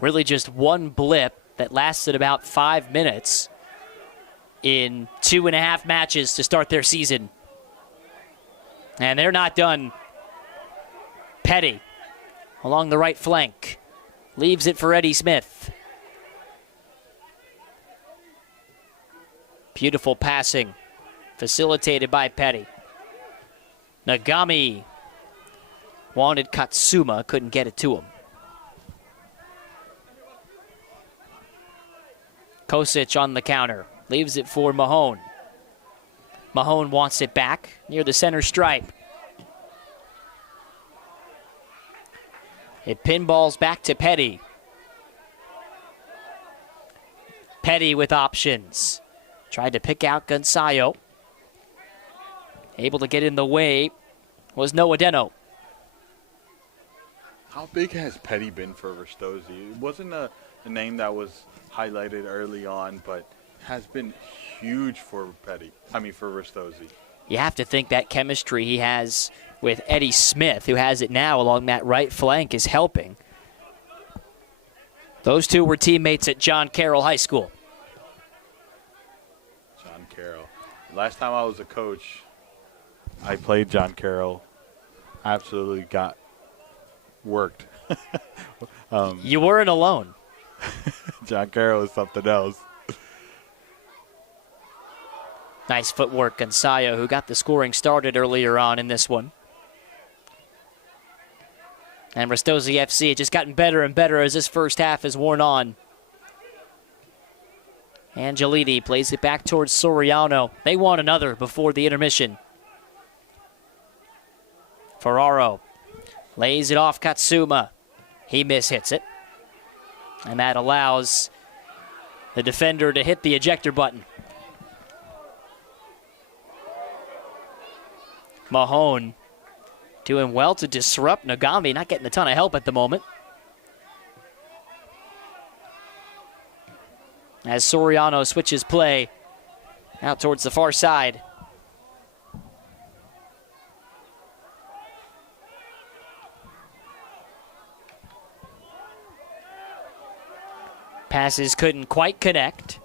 Really just one blip that lasted about 5 minutes in 2.5 matches to start their season. And they're not done. Petty along the right flank. Leaves it for Eddie Smith. Beautiful passing. Facilitated by Petty. Nagami wanted Katsuma, couldn't get it to him. Kosic on the counter. Leaves it for Mahone. Mahone wants it back near the center stripe. It pinballs back to Petty. Petty with options. Tried to pick out Gonzayo. Able to get in the way was Noah Deno. How big has Petty been for Ristozi? It wasn't a name that was highlighted early on, but has been huge for Ristozi. You have to think that chemistry he has with Eddie Smith, who has it now along that right flank, is helping. Those two were teammates at John Carroll High School. John Carroll. Last time I was a coach, I played John Carroll. Absolutely got worked. You weren't alone. John Carroll is something else. Nice footwork, Gonzayo, who got the scoring started earlier on in this one. And Ristozi FC just gotten better and better as this first half has worn on. Angelini plays it back towards Soriano. They want another before the intermission. Ferraro lays it off Katsuma. He mishits it. And that allows the defender to hit the ejector button. Mahone doing well to disrupt Nagami, not getting a ton of help at the moment. As Soriano switches play out towards the far side. Passes couldn't quite connect.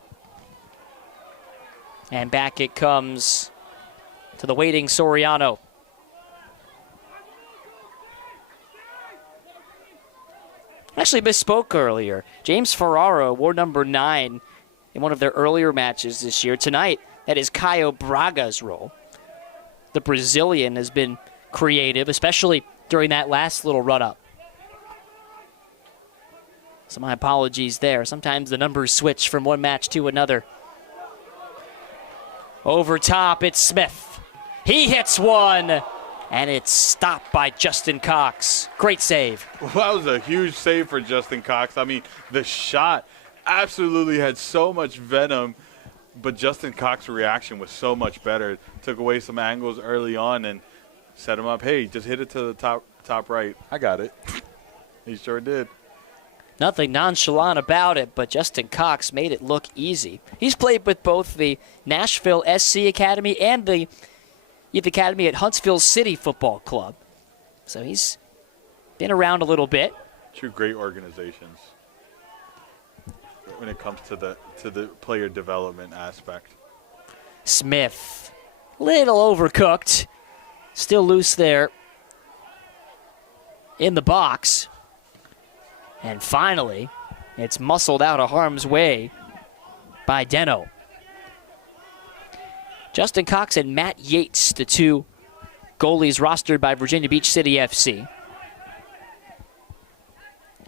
And back it comes to the waiting Soriano. Actually misspoke earlier. James Ferraro wore number 9 in one of their earlier matches this year. Tonight, that is Caio Braga's role. The Brazilian has been creative, especially during that last little run-up. So my apologies there. Sometimes the numbers switch from one match to another. Over top, it's Smith. He hits one, and it's stopped by Justin Cox. Great save. Well, that was a huge save for Justin Cox. I mean, the shot absolutely had so much venom, but Justin Cox's reaction was so much better. Took away some angles early on and set him up. Hey, just hit it to the top right. I got it. He sure did. Nothing nonchalant about it, but Justin Cox made it look easy. He's played with both the Nashville SC Academy and the Youth Academy at Huntsville City Football Club. So he's been around a little bit. Two great organizations when it comes to the player development aspect. Smith, little overcooked. Still loose there in the box. And finally, it's muscled out of harm's way by Deno. Justin Cox and Matt Yates, the two goalies rostered by Virginia Beach City FC.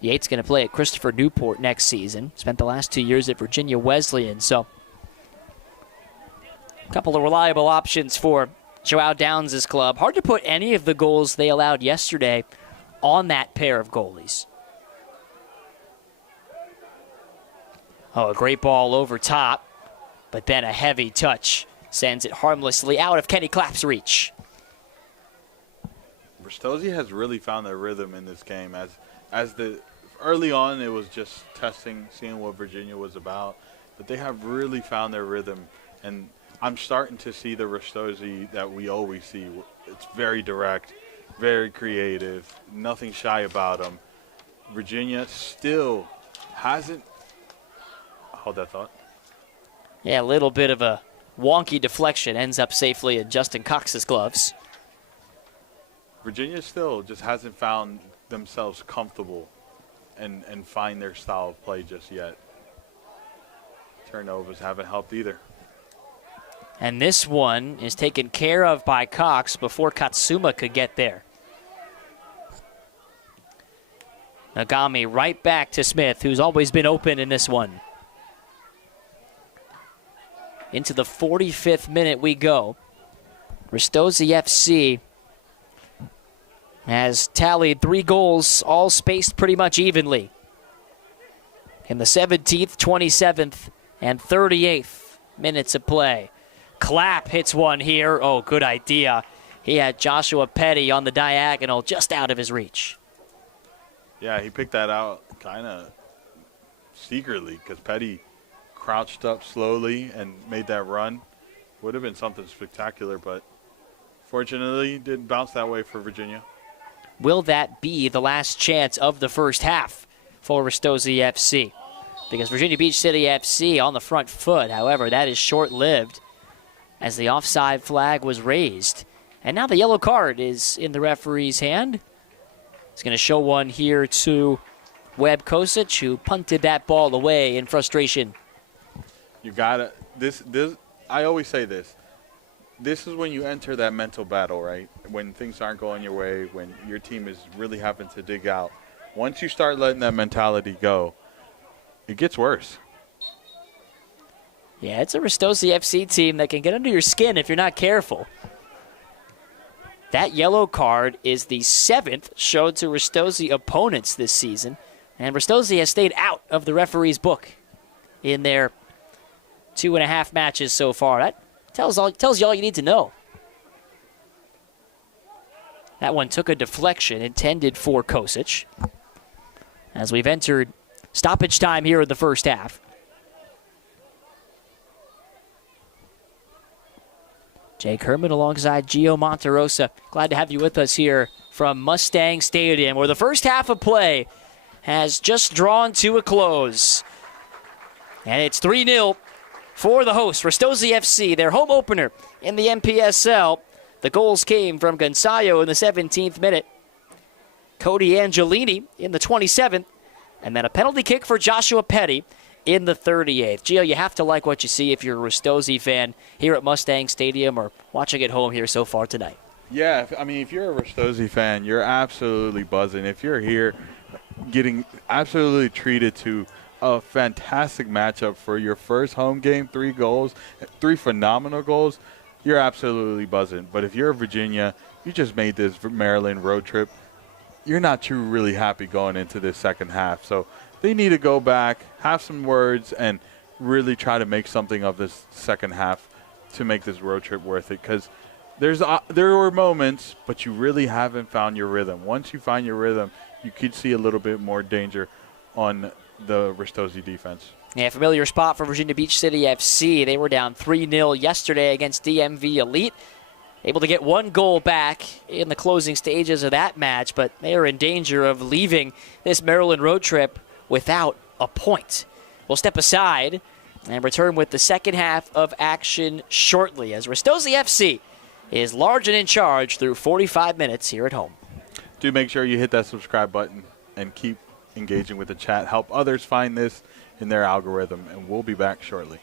Yates going to play at Christopher Newport next season. Spent the last 2 years at Virginia Wesleyan, so a couple of reliable options for Joao Downs' club. Hard to put any of the goals they allowed yesterday on that pair of goalies. Oh, a great ball over top, but then a heavy touch sends it harmlessly out of Kenny Clapp's reach. Ristozi has really found their rhythm in this game. Early on, it was just testing, seeing what Virginia was about, but they have really found their rhythm, and I'm starting to see the Ristozi that we always see. It's very direct, very creative, nothing shy about him. Virginia still hasn't. Hold that thought. Yeah, a little bit of a wonky deflection ends up safely in Justin Cox's gloves. Virginia still just hasn't found themselves comfortable and find their style of play just yet. Turnovers haven't helped either. And this one is taken care of by Cox before Katsuma could get there. Nagami right back to Smith, who's always been open in this one. Into the 45th minute we go. Ristozi FC has tallied 3 goals, all spaced pretty much evenly. In the 17th, 27th, and 38th minutes of play. Clapp hits one here. Oh, good idea. He had Joshua Petty on the diagonal just out of his reach. Yeah, he picked that out kind of secretly because Petty crouched up slowly and made that run. Would have been something spectacular, but fortunately didn't bounce that way for Virginia. Will that be the last chance of the first half for Ristozi FC? Because Virginia Beach City FC on the front foot, however, that is short-lived as the offside flag was raised. And now the yellow card is in the referee's hand. He's going to show one here to Webb Kosic, who punted that ball away in frustration. You gotta this. I always say this. This is when you enter that mental battle, right? When things aren't going your way, when your team is really having to dig out. Once you start letting that mentality go, it gets worse. Yeah, it's a Ristozi FC team that can get under your skin if you're not careful. That yellow card is the 7th shown to Ristozi opponents this season, and Ristozi has stayed out of the referee's book in their 2.5 matches so far. That tells you all you need to know. That one took a deflection intended for Kosic. As we've entered stoppage time here in the first half. Jake Herman alongside Gio Monterosa. Glad to have you with us here from Mustang Stadium, where the first half of play has just drawn to a close. And it's 3-0 for the hosts, Ristozi FC, their home opener in the NPSL. The goals came from Gonzalo in the 17th minute, Cody Angelini in the 27th, and then a penalty kick for Joshua Petty in the 38th. Gio, you have to like what you see if you're a Ristozi fan here at Mustang Stadium or watching at home here so far tonight. Yeah, if you're a Ristozi fan, you're absolutely buzzing. If you're here getting absolutely treated to a fantastic matchup for your first home game, 3 goals, 3 phenomenal goals, you're absolutely buzzing. But if you're Virginia, you just made this Maryland road trip, you're not too really happy going into this second half. So they need to go back, have some words, and really try to make something of this second half to make this road trip worth it. Because there were moments, but you really haven't found your rhythm. Once you find your rhythm, you could see a little bit more danger on the Ristozi defense. Yeah, familiar spot for Virginia Beach City FC. They were down 3-0 yesterday against DMV Elite. Able to get 1 goal back in the closing stages of that match, but they are in danger of leaving this Maryland road trip without a point. We'll step aside and return with the second half of action shortly as Ristozi FC is large and in charge through 45 minutes here at home. Do make sure you hit that subscribe button and keep engaging with the chat. Help others find this in their algorithm, and we'll be back shortly.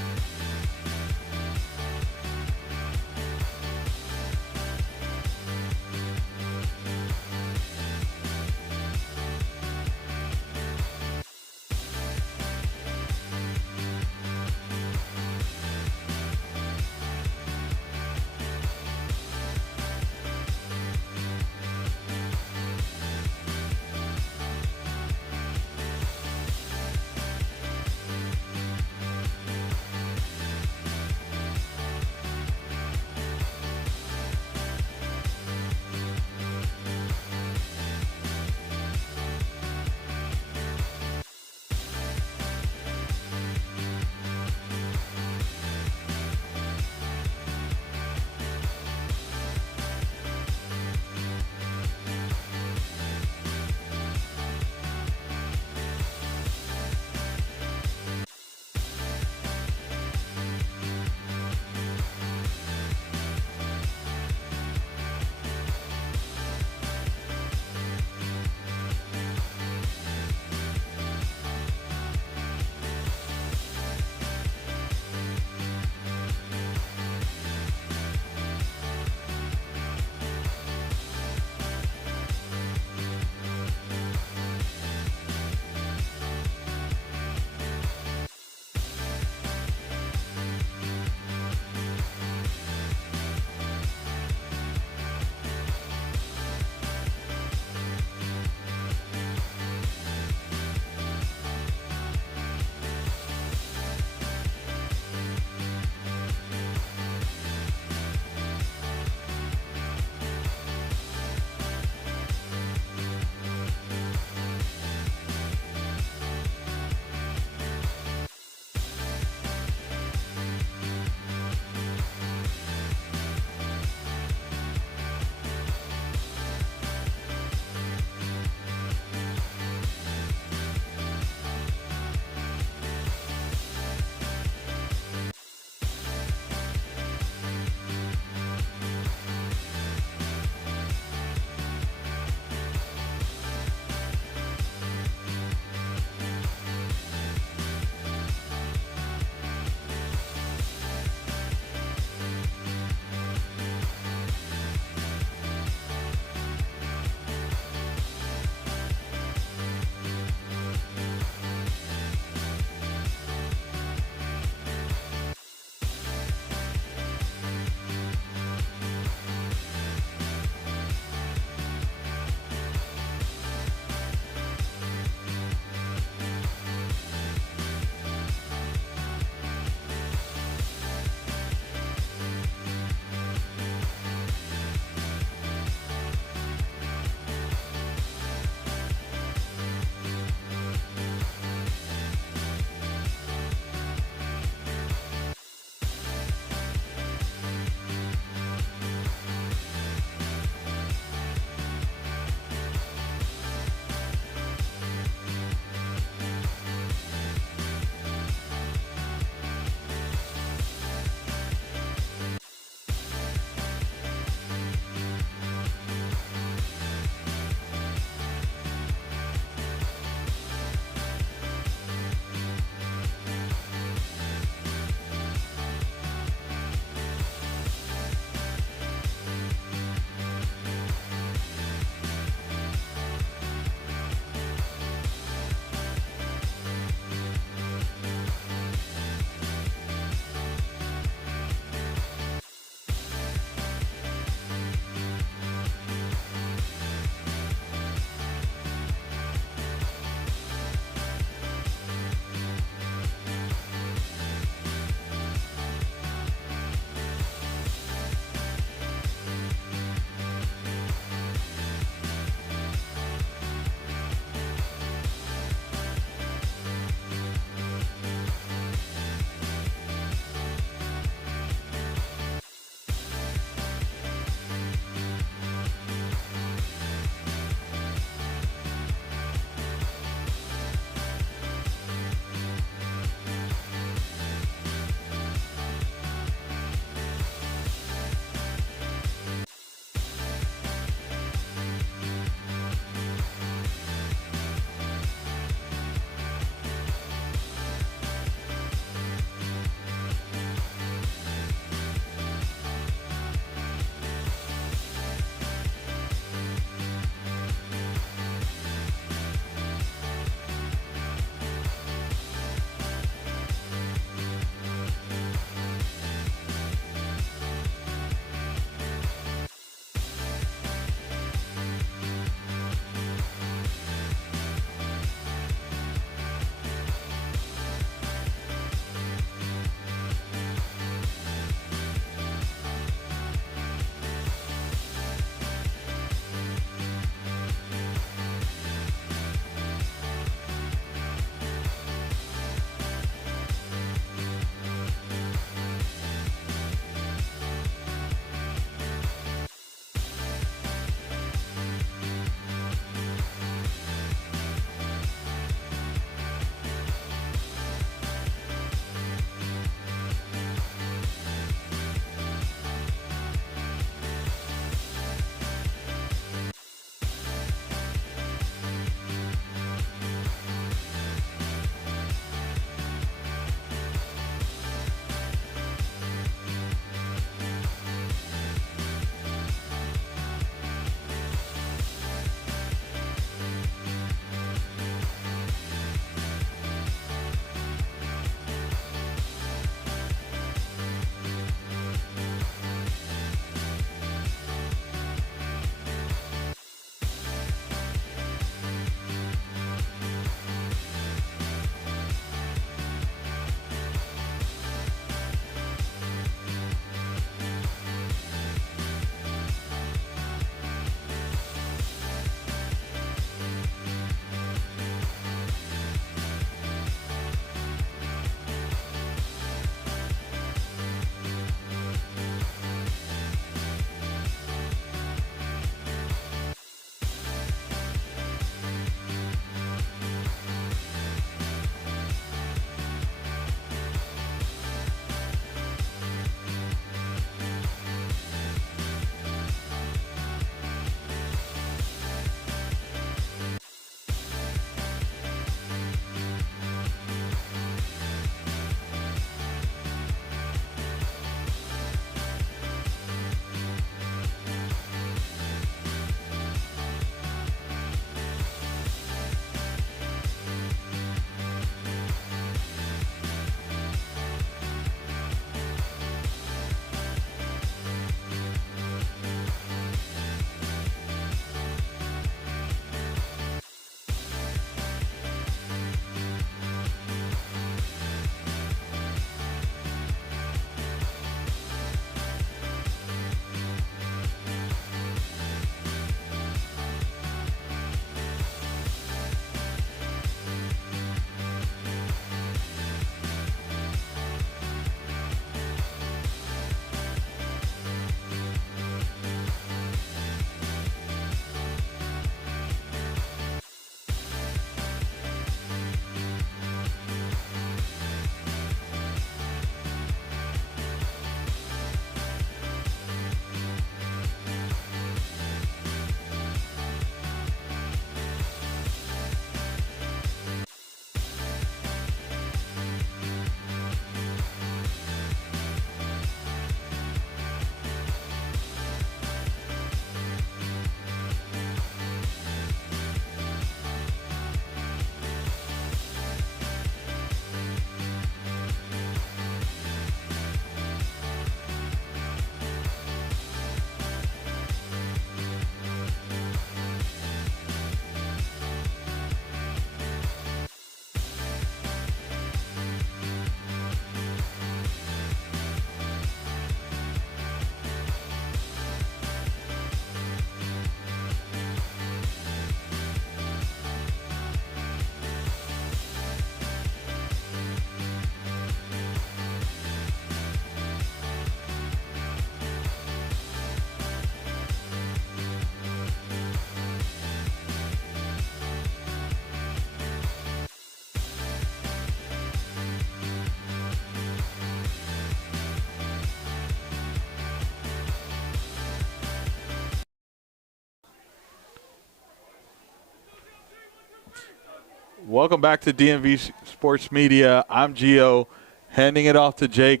Welcome back to DMV Sports Media. I'm Gio, handing it off to Jake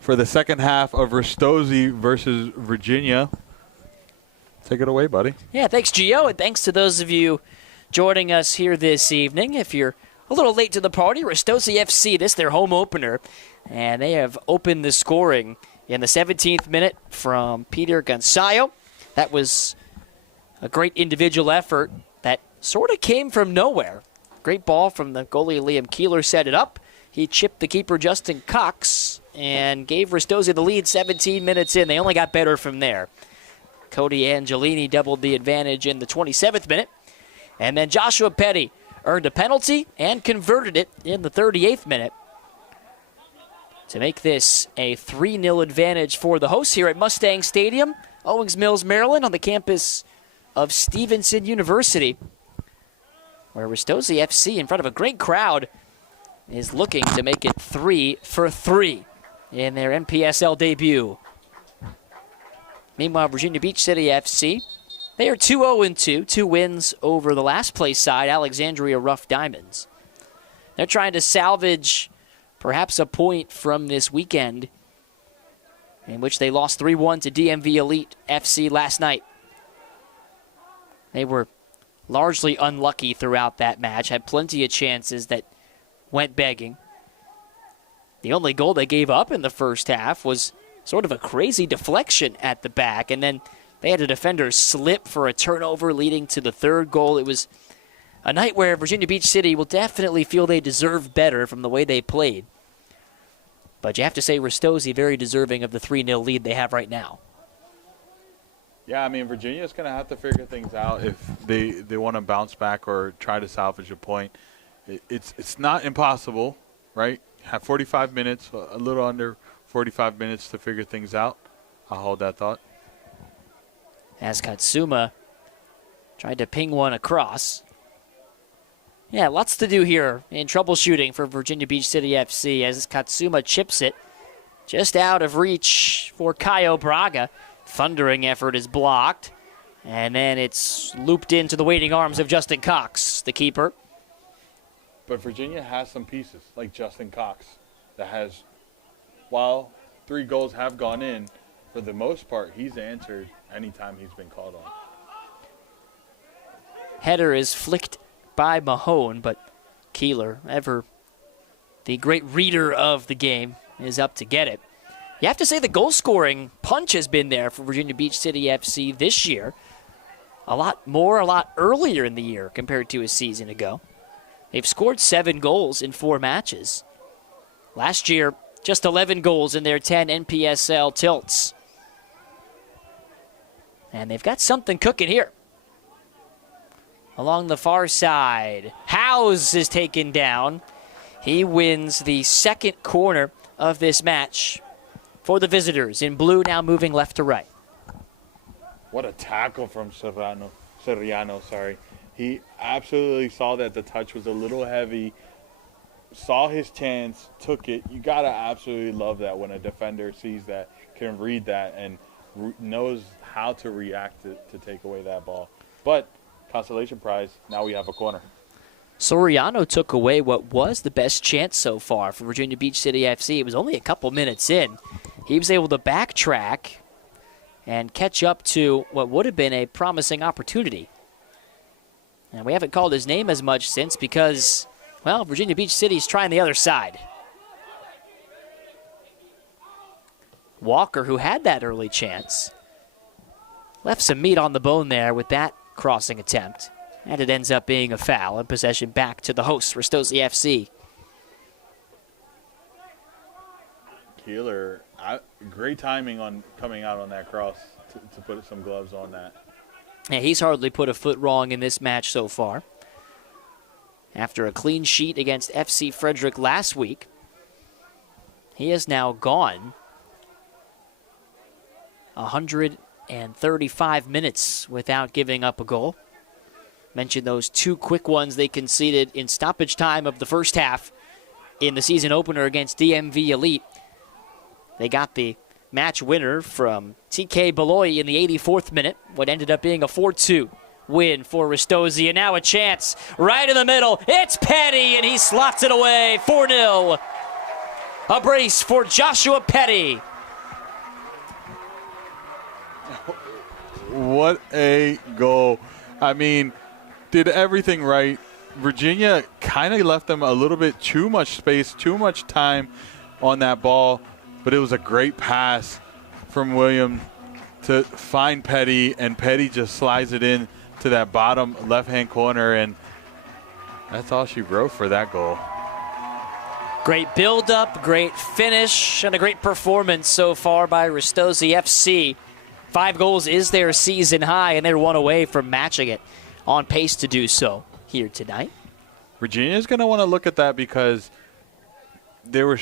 for the second half of Ristozi versus Virginia. Take it away, buddy. Yeah, thanks, Gio, and thanks to those of you joining us here this evening. If you're a little late to the party, Ristozi FC, this their home opener, and they have opened the scoring in the 17th minute from Peter Gonçalves. That was a great individual effort that sort of came from nowhere. Great ball from the goalie Liam Keeler set it up. He chipped the keeper Justin Cox and gave Ristozi the lead 17 minutes in. They only got better from there. Cody Angelini doubled the advantage in the 27th minute. And then Joshua Petty earned a penalty and converted it in the 38th minute to make this a 3-0 advantage for the hosts here at Mustang Stadium, Owings Mills, Maryland, on the campus of Stevenson University, where Ristozi FC, in front of a great crowd, is looking to make it 3-for-3 in their NPSL debut. Meanwhile, Virginia Beach City FC, they are 2-0-2, 2 wins over the last place side, Alexandria Rough Diamonds. They're trying to salvage perhaps a point from this weekend, in which they lost 3-1 to DMV Elite FC last night. They were largely unlucky throughout that match, had plenty of chances that went begging. The only goal they gave up in the first half was sort of a crazy deflection at the back, and then they had a defender slip for a turnover leading to the third goal. It was a night where Virginia Beach City will definitely feel they deserve better from the way they played. But you have to say Ristozi very deserving of the 3-0 lead they have right now. Yeah, I mean, Virginia's going to have to figure things out if they want to bounce back or try to salvage a point. It's not impossible, right? Have 45 minutes, a little under 45 minutes to figure things out. I'll hold that thought. As Katsuma tried to ping one across. Yeah, lots to do here in troubleshooting for Virginia Beach City FC as Katsuma chips it just out of reach for Caio Braga. Thundering effort is blocked, and then it's looped into the waiting arms of Justin Cox, the keeper. But Virginia has some pieces, like Justin Cox, that has, while 3 goals have gone in, for the most part, he's answered anytime he's been called on. Header is flicked by Mahone, but Keeler, ever the great reader of the game, is up to get it. You have to say the goal-scoring punch has been there for Virginia Beach City FC this year. A lot more, a lot earlier in the year compared to a season ago. They've scored 7 goals in 4 matches. Last year, just 11 goals in their 10 NPSL tilts. And they've got something cooking here. Along the far side, Howes is taken down. He wins the second corner of this match for the visitors in blue, now moving left to right. What a tackle from Soriano. He absolutely saw that the touch was a little heavy, saw his chance, took it. You got to absolutely love that when a defender sees that, can read that, and knows how to react to take away that ball. But consolation prize, now we have a corner. Soriano took away what was the best chance so far for Virginia Beach City FC. It was only a couple minutes in. He was able to backtrack and catch up to what would have been a promising opportunity. And we haven't called his name as much since because, well, Virginia Beach City's trying the other side. Walker, who had that early chance, left some meat on the bone there with that crossing attempt. And it ends up being a foul and possession back to the hosts, Ristozi FC. Keeler, great timing on coming out on that cross to put some gloves on that. Yeah, he's hardly put a foot wrong in this match so far. After a clean sheet against FC Frederick last week, he has now gone 135 minutes without giving up a goal. Mentioned those 2 quick ones they conceded in stoppage time of the first half in the season opener against DMV Elite. They got the match winner from TK Beloy in the 84th minute, what ended up being a 4-2 win for Ristozi. And now a chance right in the middle. It's Petty, and he slots it away. 4-0. A brace for Joshua Petty. What a goal. I mean, did everything right. Virginia kind of left them a little bit too much space, too much time on that ball, but it was a great pass from William to find Petty, and Petty just slides it in to that bottom left-hand corner, and that's all she wrote for that goal. Great build-up, great finish, and a great performance so far by Ristozi FC. 5 goals is their season high, and they're 1 away from matching it, on pace to do so here tonight. Virginia's going to want to look at that because there were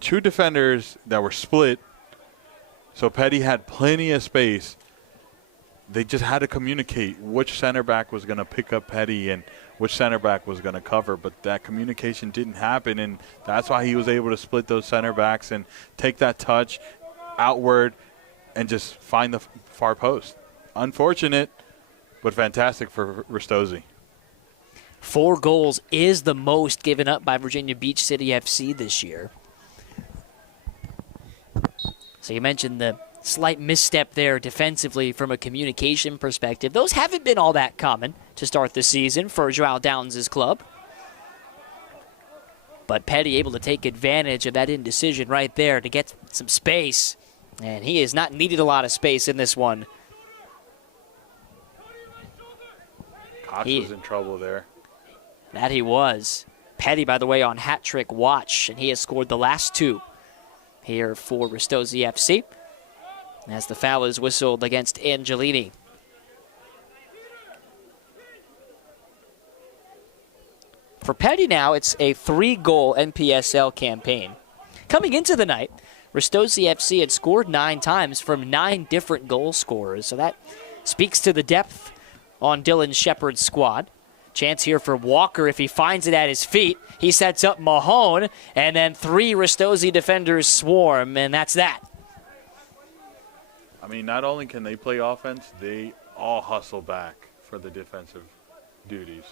2 defenders that were split, so Petty had plenty of space. They just had to communicate which center back was going to pick up Petty and which center back was going to cover, but that communication didn't happen, and that's why he was able to split those center backs and take that touch outward and just find the far post. Unfortunate, but fantastic for Ristozi. 4 goals is the most given up by Virginia Beach City FC this year. So you mentioned the slight misstep there defensively from a communication perspective. Those haven't been all that common to start the season for Joao Downs' club. But Petty able to take advantage of that indecision right there to get some space. And he has not needed a lot of space in this one. Cox was in trouble there. That he was. Petty, by the way, on hat-trick watch, and he has scored the last 2 here for Ristozi FC as the foul is whistled against Angelini. For Petty now, it's a 3-goal NPSL campaign. Coming into the night, Ristozi FC had scored 9 times from 9 different goal scorers, so that speaks to the depth on Dylan Shepard's squad. Chance here for Walker if he finds it at his feet. He sets up Mahone, and then 3 Ristozi defenders swarm, and that's that. I mean, not only can they play offense, they all hustle back for the defensive duties.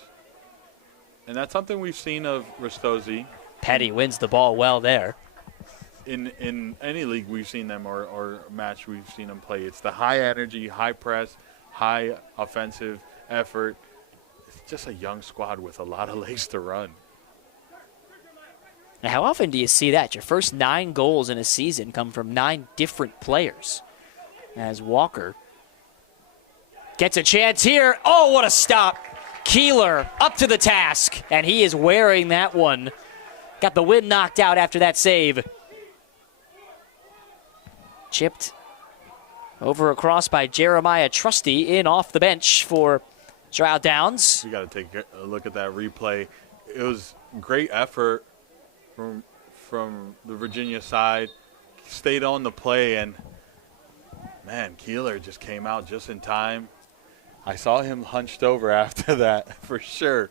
And that's something we've seen of Ristozi. Petty wins the ball well there. In any league we've seen them or match we've seen them play. It's the high energy, high press, high offensive effort. It's just a young squad with a lot of legs to run. Now, how often do you see that? Your first 9 goals in a season come from 9 different players. As Walker gets a chance here. Oh, what a stop. Keeler up to the task, and he is wearing that one. Got the wind knocked out after that save. Chipped over across by Jeremiah Trusty in off the bench for Joao Downs. You got to take a look at that replay. It was great effort from the Virginia side. Stayed on the play, and man, Keeler just came out just in time. I saw him hunched over after that for sure.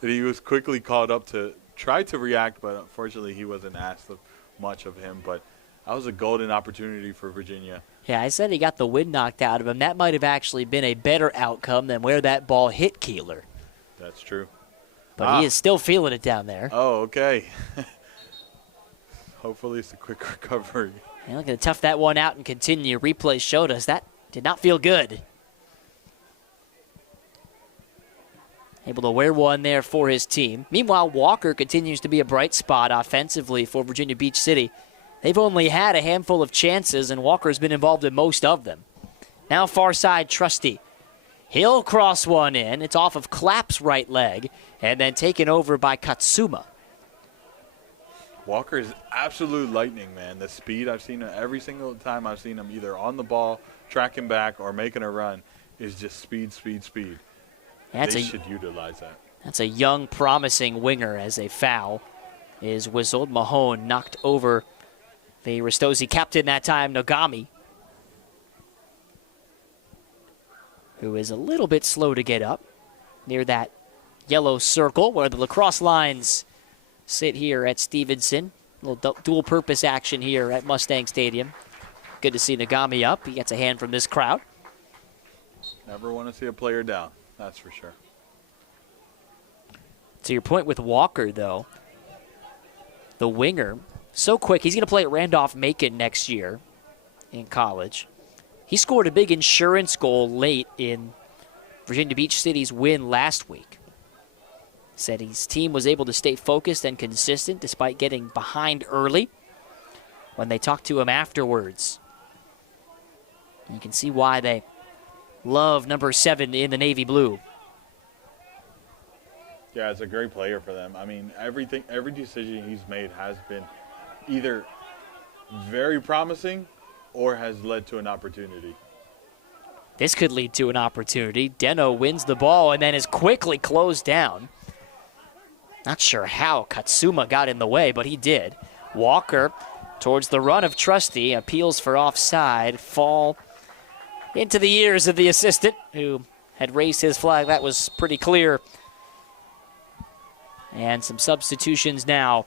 And he was quickly called up to try to react, but unfortunately he wasn't asked much of him. But that was a golden opportunity for Virginia. Yeah, I said he got the wind knocked out of him. That might have actually been a better outcome than where that ball hit Keeler. That's true. But he is still feeling it down there. Oh, okay. Hopefully it's a quick recovery. And looking to tough that one out and continue. Replay showed us that did not feel good. Able to wear one there for his team. Meanwhile, Walker continues to be a bright spot offensively for Virginia Beach City. They've only had a handful of chances, and Walker's been involved in most of them. Now far side, Trusty. He'll cross one in. It's off of Clapp's right leg, and then taken over by Katsuma. Walker is absolute lightning, man. The speed I've seen every single time I've seen him either on the ball, tracking back, or making a run is just speed, speed, speed. They should utilize that. That's a young, promising winger as a foul is whistled. Mahone knocked over the Ristozi captain that time, Nogami, who is a little bit slow to get up near that yellow circle where the lacrosse lines sit here at Stevenson. A little dual-purpose action here at Mustang Stadium. Good to see Nogami up. He gets a hand from this crowd. Never want to see a player down. That's for sure. To your point with Walker, though, the winger, so quick. He's going to play at Randolph-Macon next year in college. He scored a big insurance goal late in Virginia Beach City's win last week. Said his team was able to stay focused and consistent despite getting behind early. When they talked to him afterwards, you can see why they love number 7 in the navy blue. Yeah, it's a great player for them. I mean, every decision he's made has been either very promising or has led to an opportunity. This could lead to an opportunity. Deno wins the ball and then is quickly closed down. Not sure how Katsuma got in the way, but he did. Walker towards the run of Trusty, appeals for offside, fall into the ears of the assistant who had raised his flag. That was pretty clear. And some substitutions now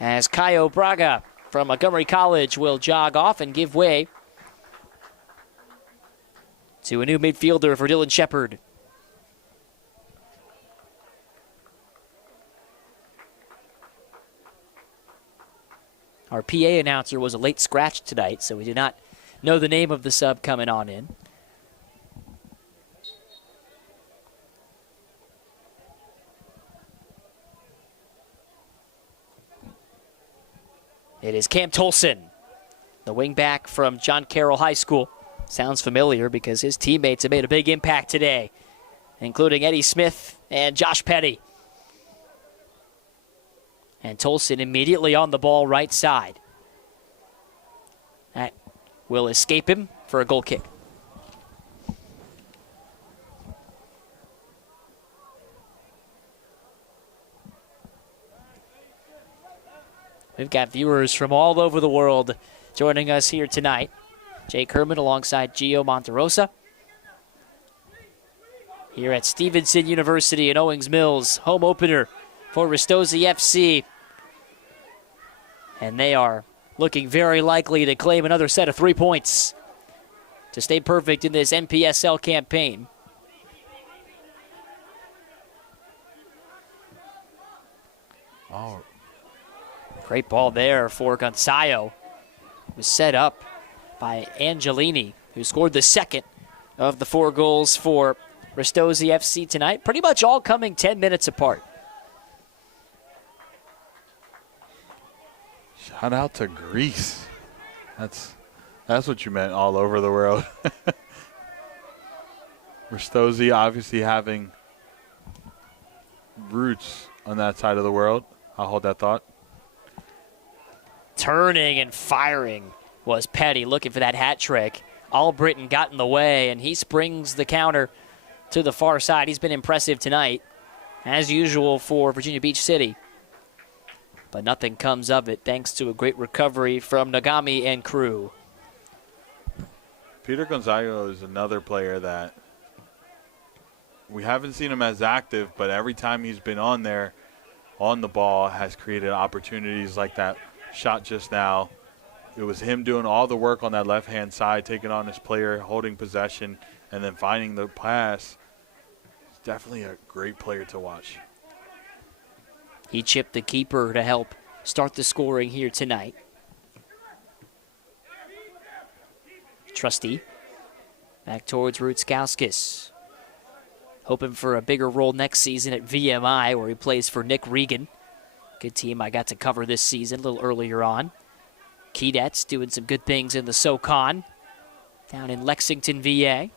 as Caio Braga from Montgomery College will jog off and give way to a new midfielder for Dylan Shepard. Our PA announcer was a late scratch tonight, so we do not know the name of the sub coming on in. It is Cam Tolson, the wingback from John Carroll High School. Sounds familiar because his teammates have made a big impact today, including Eddie Smith and Josh Petty. And Tolson immediately on the ball right side. That will escape him for a goal kick. We've got viewers from all over the world joining us here tonight. Jake Herman alongside Gio Monterosa. Here at Stevenson University in Owings Mills, home opener for Ristozi FC. And they are looking very likely to claim another set of 3 points to stay perfect in this NPSL campaign. Oh. Great ball there for Gonzalo. It was set up by Angelini, who scored the second of the 4 goals for Ristozi FC tonight. Pretty much all coming 10 minutes apart. Shout out to Greece. That's what you meant, all over the world. Ristozi obviously having roots on that side of the world. I'll hold that thought. Turning and firing was Petty, looking for that hat trick. Albritton got in the way, and he springs the counter to the far side. He's been impressive tonight, as usual for Virginia Beach City. But nothing comes of it thanks to a great recovery from Nagami and crew. Peter Gonzalo is another player that we haven't seen him as active, but every time he's been on there, on the ball, has created opportunities like that shot just now. It was him doing all the work on that left-hand side, taking on his player, holding possession, and then finding the pass. He's definitely a great player to watch. He chipped the keeper to help start the scoring here tonight. Trusty back towards Rutskauskas. Hoping for a bigger role next season at VMI, where he plays for Nick Regan. Good team I got to cover this season a little earlier on. Keydet's doing some good things in the SoCon down in Lexington, VA.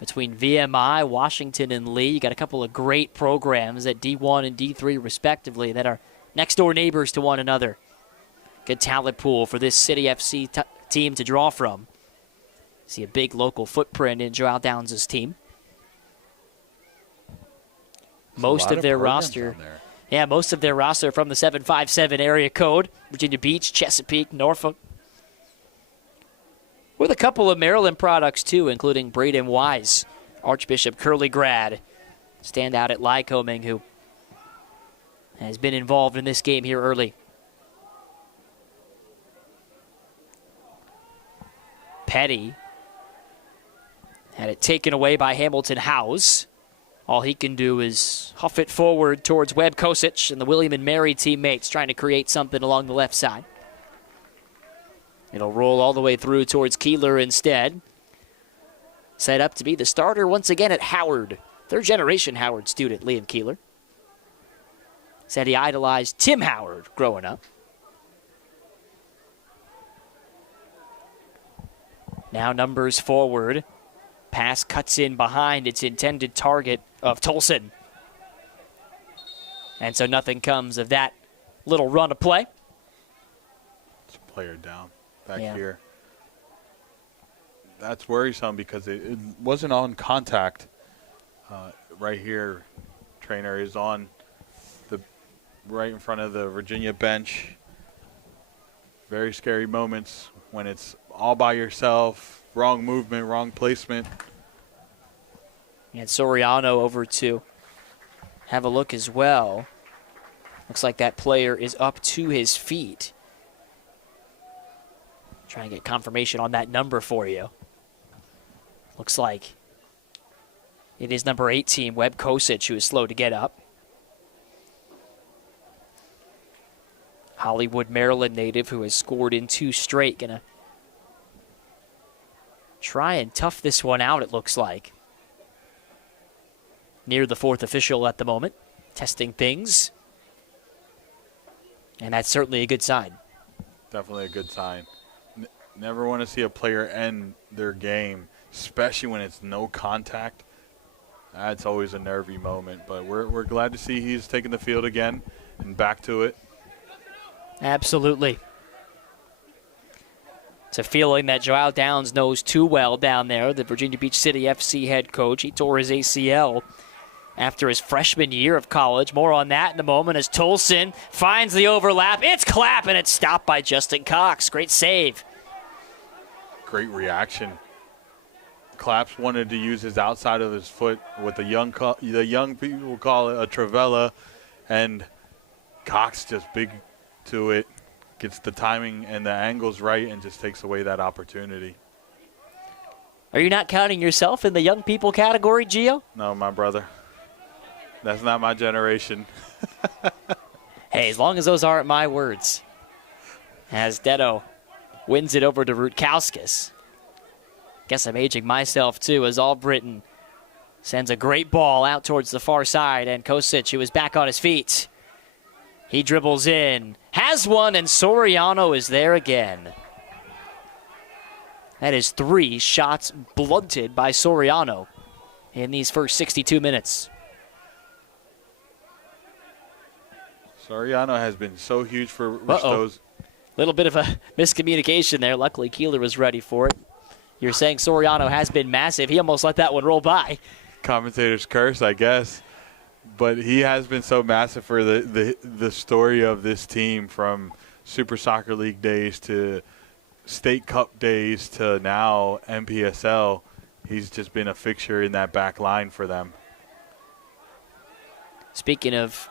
Between VMI, Washington, and Lee, you got a couple of great programs at D1 and D3 respectively that are next-door neighbors to one another. Good talent pool for this City FC team to draw from. See a big local footprint in Joao Downs' team. Most of their roster from the 757 area code. Virginia Beach, Chesapeake, Norfolk. With a couple of Maryland products, too, including Braden Wise, Archbishop Curly grad, standout at Lycoming, who has been involved in this game here early. Petty Had it taken away by Hamilton Howes. All he can do is huff it forward towards Webb Kosic and the William and Mary teammates trying to create something along the left side. It'll roll all the way through towards Keeler instead. Set up to be the starter once again at Howard. Third-generation Howard student, Liam Keeler. Said he idolized Tim Howard growing up. Now numbers forward. Pass cuts in behind its intended target of Tolson. And so nothing comes of that little run of play. It's a player down back here. That's worrisome because it wasn't on contact. Right here, trainer is on the right in front of the Virginia bench. Very scary moments when it's all by yourself. Wrong movement, wrong placement. And Soriano over to have a look as well. Looks like that player is up to his feet. Trying to get confirmation on that number for you. Looks like it is number 18, Webb Kosic, who is slow to get up. Hollywood, Maryland native who has scored in 2 straight. Gonna try and tough this one out, it looks like. Near the 4th official at the moment, testing things. And that's certainly a good sign. Definitely a good sign. Never want to see a player end their game, especially when it's no contact. That's always a nervy moment, but we're glad to see he's taking the field again and back to it. Absolutely. It's a feeling that Joao Downs knows too well down there, the Virginia Beach City FC head coach. He tore his ACL after his freshman year of college. More on that in a moment as Tolson finds the overlap. It's Clapp, and it's stopped by Justin Cox. Great save. Great reaction. Claps wanted to use his outside of his foot with the young people call it a trivela, and Cox just big to it, gets the timing and the angles right, and just takes away that opportunity. Are you not counting yourself in the young people category, Gio? No, my brother. That's not my generation. Hey, as long as those aren't my words. As Detto wins it over to Rutkowskis. Guess I'm aging myself, too, as Albritton sends a great ball out towards the far side, and Kosic, who is back on his feet. He dribbles in, has one, and Soriano is there again. That is 3 shots blunted by Soriano in these first 62 minutes. Soriano has been so huge for Ristozi. Little bit of a miscommunication there. Luckily, Keeler was ready for it. You're saying Soriano has been massive. He almost let that one roll by. Commentator's curse, I guess. But he has been so massive for the story of this team, from Super Soccer League days to State Cup days to now NPSL. He's just been a fixture in that back line for them. Speaking of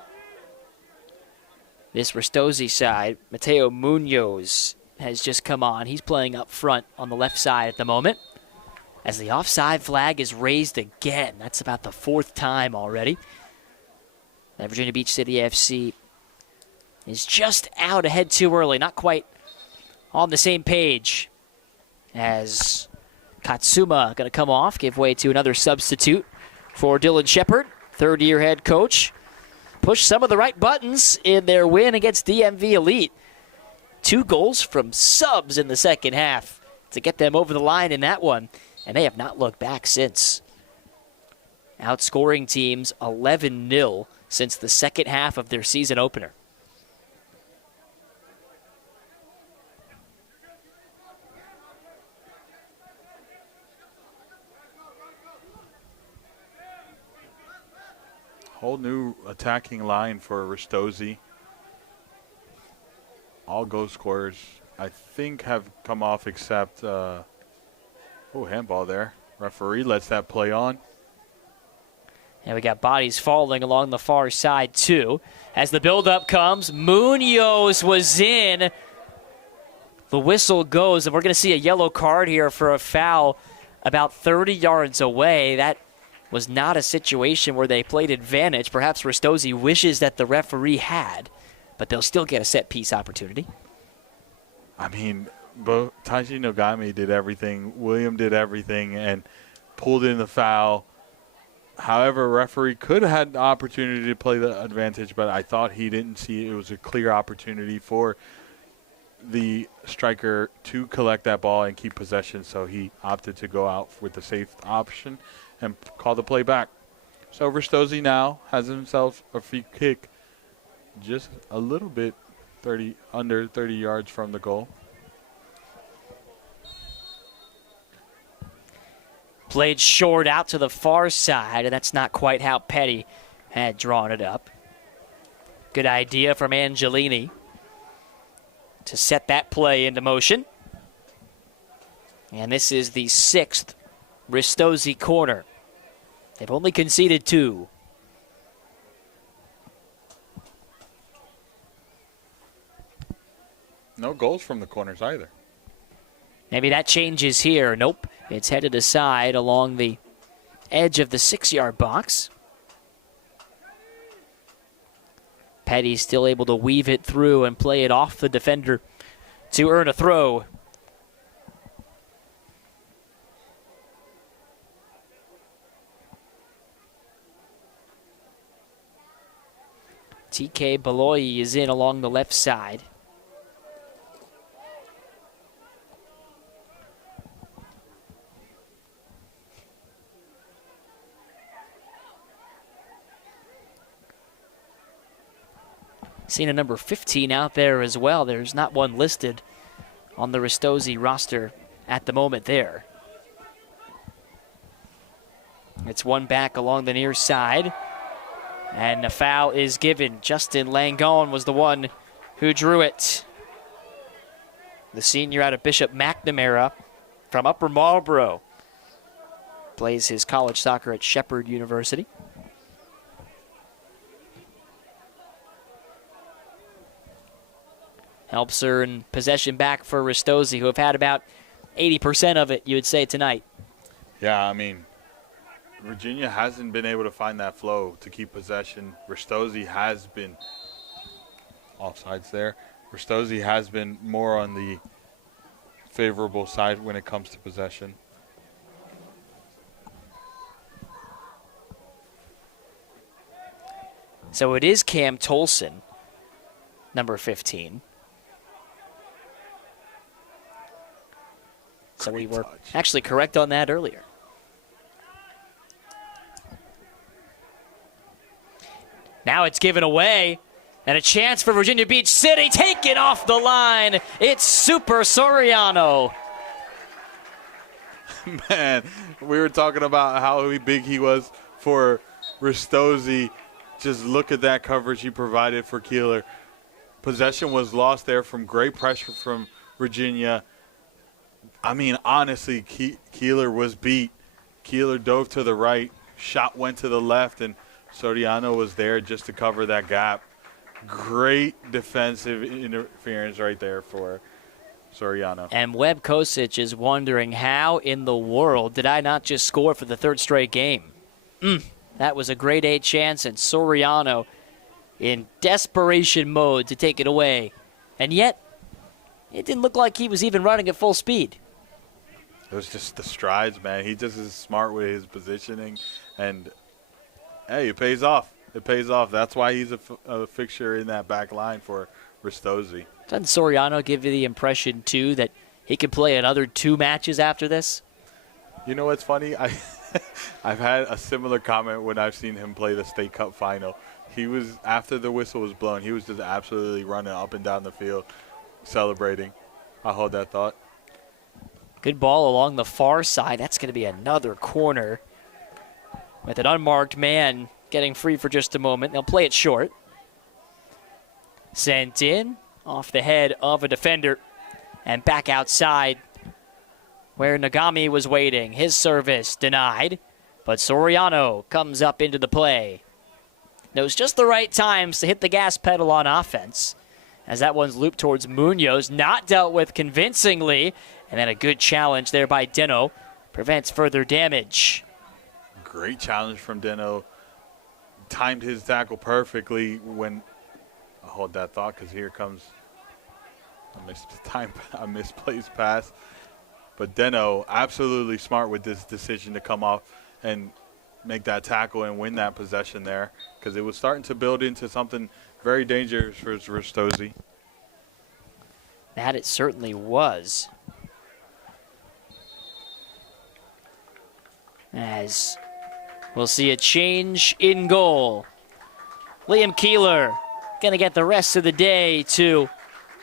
this Ristozi side, Mateo Munoz has just come on. He's playing up front on the left side at the moment. As the offside flag is raised again. That's about the 4th time already. That Virginia Beach City FC is just out ahead too early. Not quite on the same page as Katsuma going to come off, give way to another substitute for Dylan Shepard, third-year head coach. Push some of the right buttons in their win against DMV Elite. 2 goals from subs in the second half to get them over the line in that one, and they have not looked back since. Outscoring teams 11-0 since the second half of their season opener. Whole new attacking line for Ristozi. All goal scorers, I think, have come off except, handball there. Referee lets that play on. And we got bodies falling along the far side, too. As the buildup comes, Munoz was in. The whistle goes, and we're going to see a yellow card here for a foul about 30 yards away. That was not a situation where they played advantage. Perhaps Ristozi wishes that the referee had, but they'll still get a set-piece opportunity. I mean, both Taiji Nogami did everything, William did everything, and pulled in the foul. However, referee could have had the opportunity to play the advantage, but I thought he didn't see it. It was a clear opportunity for the striker to collect that ball and keep possession, so he opted to go out with the safe option and call the play back. So Ristozi now has himself a free kick just a little bit under 30 yards from the goal. Played short out to the far side, and that's not quite how Petty had drawn it up. Good idea from Angelini to set that play into motion. And this is the 6th Ristozi corner. They've only conceded 2. No goals from the corners either. Maybe that changes here. Nope. It's headed aside along the edge of the 6-yard box. Petty's still able to weave it through and play it off the defender to earn a throw. TK Beloyi is in along the left side. Seen a number 15 out there as well. There's not one listed on the Ristozi roster at the moment there. It's one back along the near side. And a foul is given. Justin Langone was the one who drew it. The senior out of Bishop McNamara from Upper Marlboro. Plays his college soccer at Shepherd University. Helps earn possession back for Ristozi, who have had about 80% of it, you would say, tonight. Yeah, I mean, Virginia hasn't been able to find that flow to keep possession. Ristozi has been offsides there. Ristozi has been more on the favorable side when it comes to possession. So it is Cam Tolson, number 15. So we were actually correct on that earlier. Now it's given away, and a chance for Virginia Beach City, taken off the line. It's Super Soriano. Man, we were talking about how big he was for Ristozi. Just look at that coverage he provided for Keeler. Possession was lost there from great pressure from Virginia. I mean, honestly, Keeler was beat. Keeler dove to the right, shot went to the left, and Soriano was there just to cover that gap. Great defensive interference right there for Soriano. And Webb Kosic is wondering, how in the world did I not just score for the 3rd straight game? That was a grade A chance, and Soriano in desperation mode to take it away. And yet, it didn't look like he was even running at full speed. It was just the strides, man. He just is smart with his positioning, and hey, it pays off. It pays off. That's why he's a fixture in that back line for Ristozi. Doesn't Soriano give you the impression, too, that he could play another 2 matches after this? You know what's funny? I've had a similar comment when I've seen him play the State Cup final. He was, after the whistle was blown, he was just absolutely running up and down the field, celebrating. I'll hold that thought. Good ball along the far side. That's going to be another corner with an unmarked man getting free for just a moment. They'll play it short. Sent in off the head of a defender and back outside where Nagami was waiting. His service denied, but Soriano comes up into the play. Knows just the right times to hit the gas pedal on offense, as that one's looped towards Munoz, not dealt with convincingly, and then a good challenge there by Deno. prevents further damage. Great challenge from Deno. Timed his tackle perfectly when, I'll hold that thought because here comes a misplaced pass. But Deno absolutely smart with this decision to come off and make that tackle and win that possession there, because it was starting to build into something very dangerous for Ristozi. That it certainly was. As we'll see a change in goal. Liam Keeler going to get the rest of the day to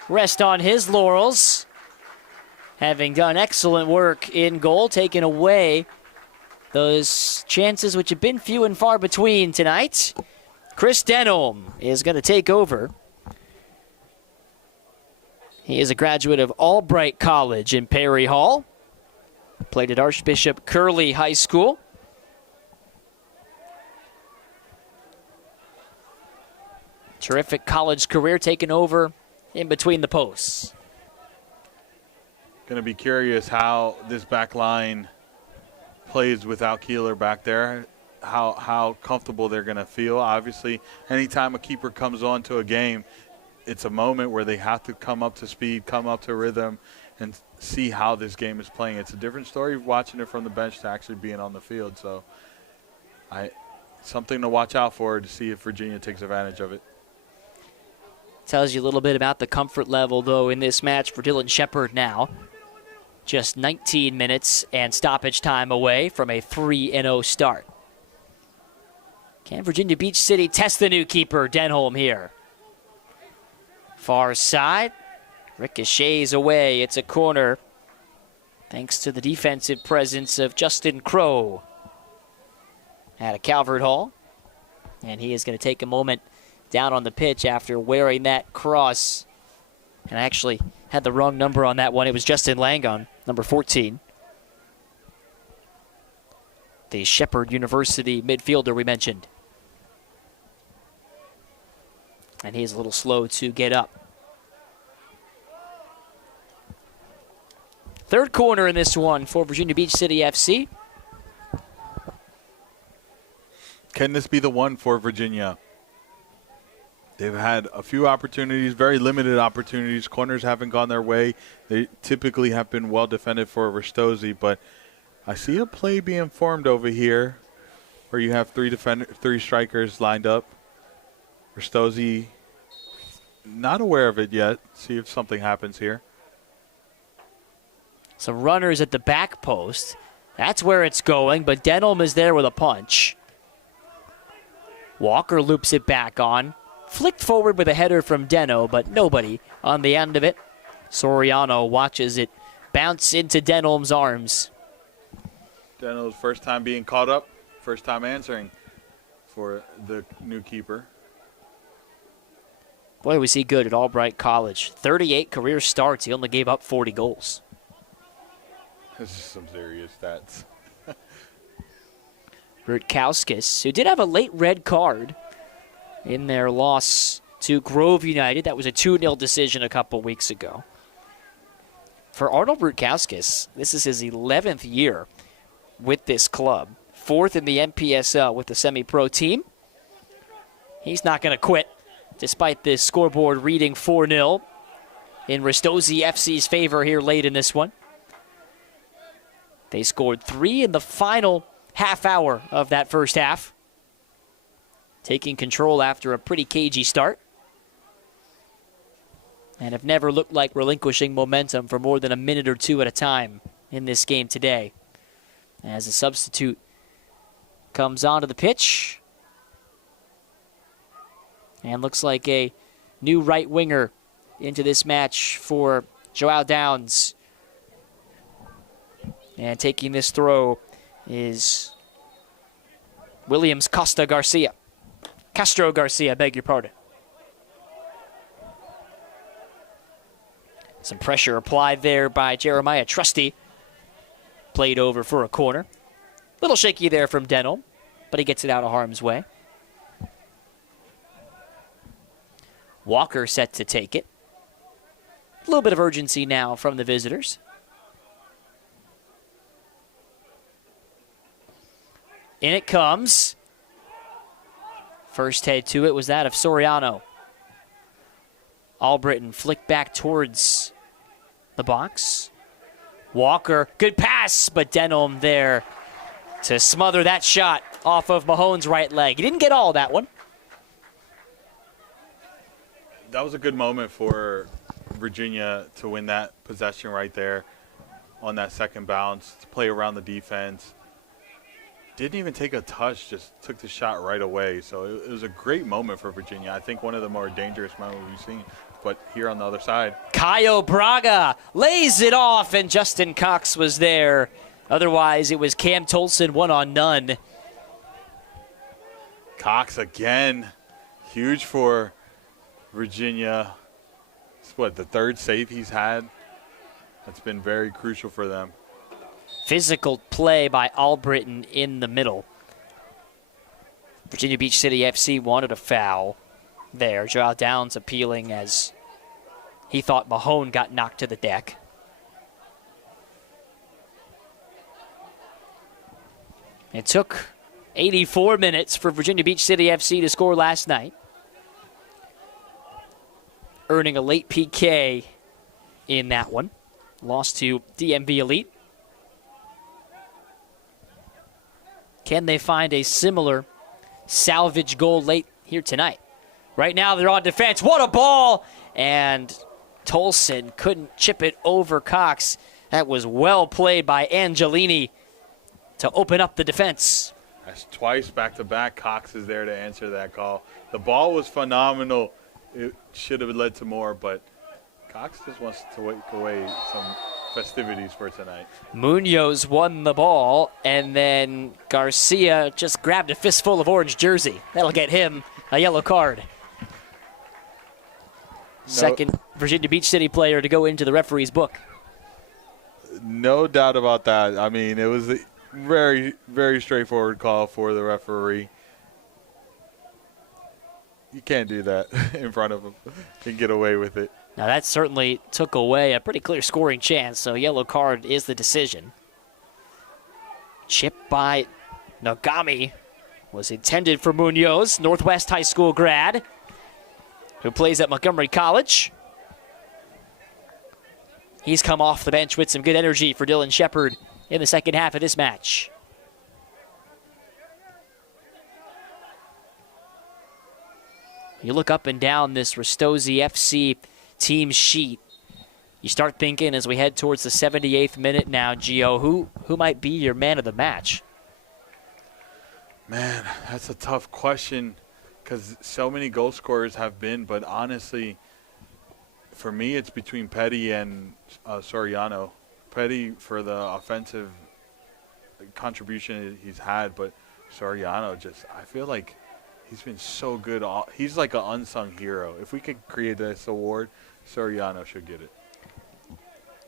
rest on his laurels, having done excellent work in goal, taking away those chances which have been few and far between tonight. Chris Denholm is going to take over. He is a graduate of Albright College in Perry Hall. Played at Archbishop Curley High School. Terrific college career, taken over in between the posts. Going to be curious how this back line plays without Keeler back there, how comfortable they're going to feel. Obviously, anytime a keeper comes on to a game, it's a moment where they have to come up to speed, come up to rhythm, and see how this game is playing. It's a different story watching it from the bench to actually being on the field. So something to watch out for to see if Virginia takes advantage of it. Tells you a little bit about the comfort level, though, in this match for Dylan Shepard now. Just 19 minutes and stoppage time away from a 3-0 start. Can Virginia Beach City test the new keeper, Denholm, here? Far side. Ricochets away. It's a corner. Thanks to the defensive presence of Justin Crow out of Calvert Hall. And he is going to take a moment down on the pitch after wearing that cross. And I actually had the wrong number on that one. It was Justin Langon, number 14. The Shepherd University midfielder we mentioned. And he is a little slow to get up. Third corner in this one for Virginia Beach City FC. Can this be the one for Virginia? They've had a few opportunities, very limited opportunities. Corners haven't gone their way. They typically have been well defended for Ristozi, but I see a play being formed over here where you have three strikers lined up. Ristozi not aware of it yet. See if something happens here. Some runners at the back post. That's where it's going, but Denholm is there with a punch. Walker loops it back on. Flicked forward with a header from Deno, but nobody on the end of it. Soriano watches it bounce into Denholm's arms. Deno's first time being caught up, first time answering for the new keeper. Boy, was he good at Albright College. 38 career starts. He only gave up 40 goals. This is some serious stats. Rutkowskis, who did have a late red card in their loss to Grove United. That was a 2-0 decision a couple weeks ago. For Arnold Rutkowskis, this is his 11th year with this club. 4th in the NPSL with the semi-pro team. He's not going to quit, despite this scoreboard reading 4-0 in Ristozi FC's favor here late in this one. They scored 3 in the final half hour of that first half, taking control after a pretty cagey start, and have never looked like relinquishing momentum for more than a minute or two at a time in this game today. As a substitute comes onto the pitch, and looks like a new right winger into this match for Joao Downs. And taking this throw is Castro Garcia, beg your pardon. Some pressure applied there by Jeremiah Trusty. Played over for a corner. Little shaky there from Denholm, but he gets it out of harm's way. Walker set to take it. A little bit of urgency now from the visitors. In it comes. First head to it was that of Soriano. Albritton flicked back towards the box. Walker, good pass, but Denholm there to smother that shot off of Mahone's right leg. He didn't get all that one. That was a good moment for Virginia to win that possession right there on that second bounce, to play around the defense. Didn't even take a touch, just took the shot right away. So it was a great moment for Virginia. I think one of the more dangerous moments we've seen. But here on the other side, Caio Braga lays it off, and Justin Cox was there. Otherwise, it was Cam Tolson one-on-none. Cox again, huge for Virginia. It's the third save he's had. That's been very crucial for them. Physical play by Albritton in the middle. Virginia Beach City FC wanted a foul there. Joao Downs appealing as he thought Mahone got knocked to the deck. It took 84 minutes for Virginia Beach City FC to score last night, earning a late PK in that one. Lost to DMV Elite. Can they find a similar salvage goal late here tonight? Right now they're on defense. What a ball! And Tolson couldn't chip it over Cox. That was well played by Angelini to open up the defense. That's twice back-to-back. Cox is there to answer that call. The ball was phenomenal. It should have led to more, but Cox just wants to take away some festivities for tonight. Munoz won the ball, and then Garcia just grabbed a fistful of orange jersey. That'll get him a yellow card. Second Virginia Beach City player to go into the referee's book. No doubt about that. I mean, it was a very, very straightforward call for the referee. You can't do that in front of him and get away with it. Now that certainly took away a pretty clear scoring chance, so yellow card is the decision. Chip by Nagami was intended for Munoz, Northwest High School grad, who plays at Montgomery College. He's come off the bench with some good energy for Dylan Shepard in the second half of this match. You look up and down this Ristozi FC team sheet. You start thinking as we head towards the 78th minute now, Gio, who might be your man of the match? Man, that's a tough question because so many goal scorers have been, but honestly, for me, it's between Petty and Soriano. Petty for the offensive contribution he's had, but Soriano I feel like he's been so good. He's like an unsung hero. If we could create this award, Soriano should get it.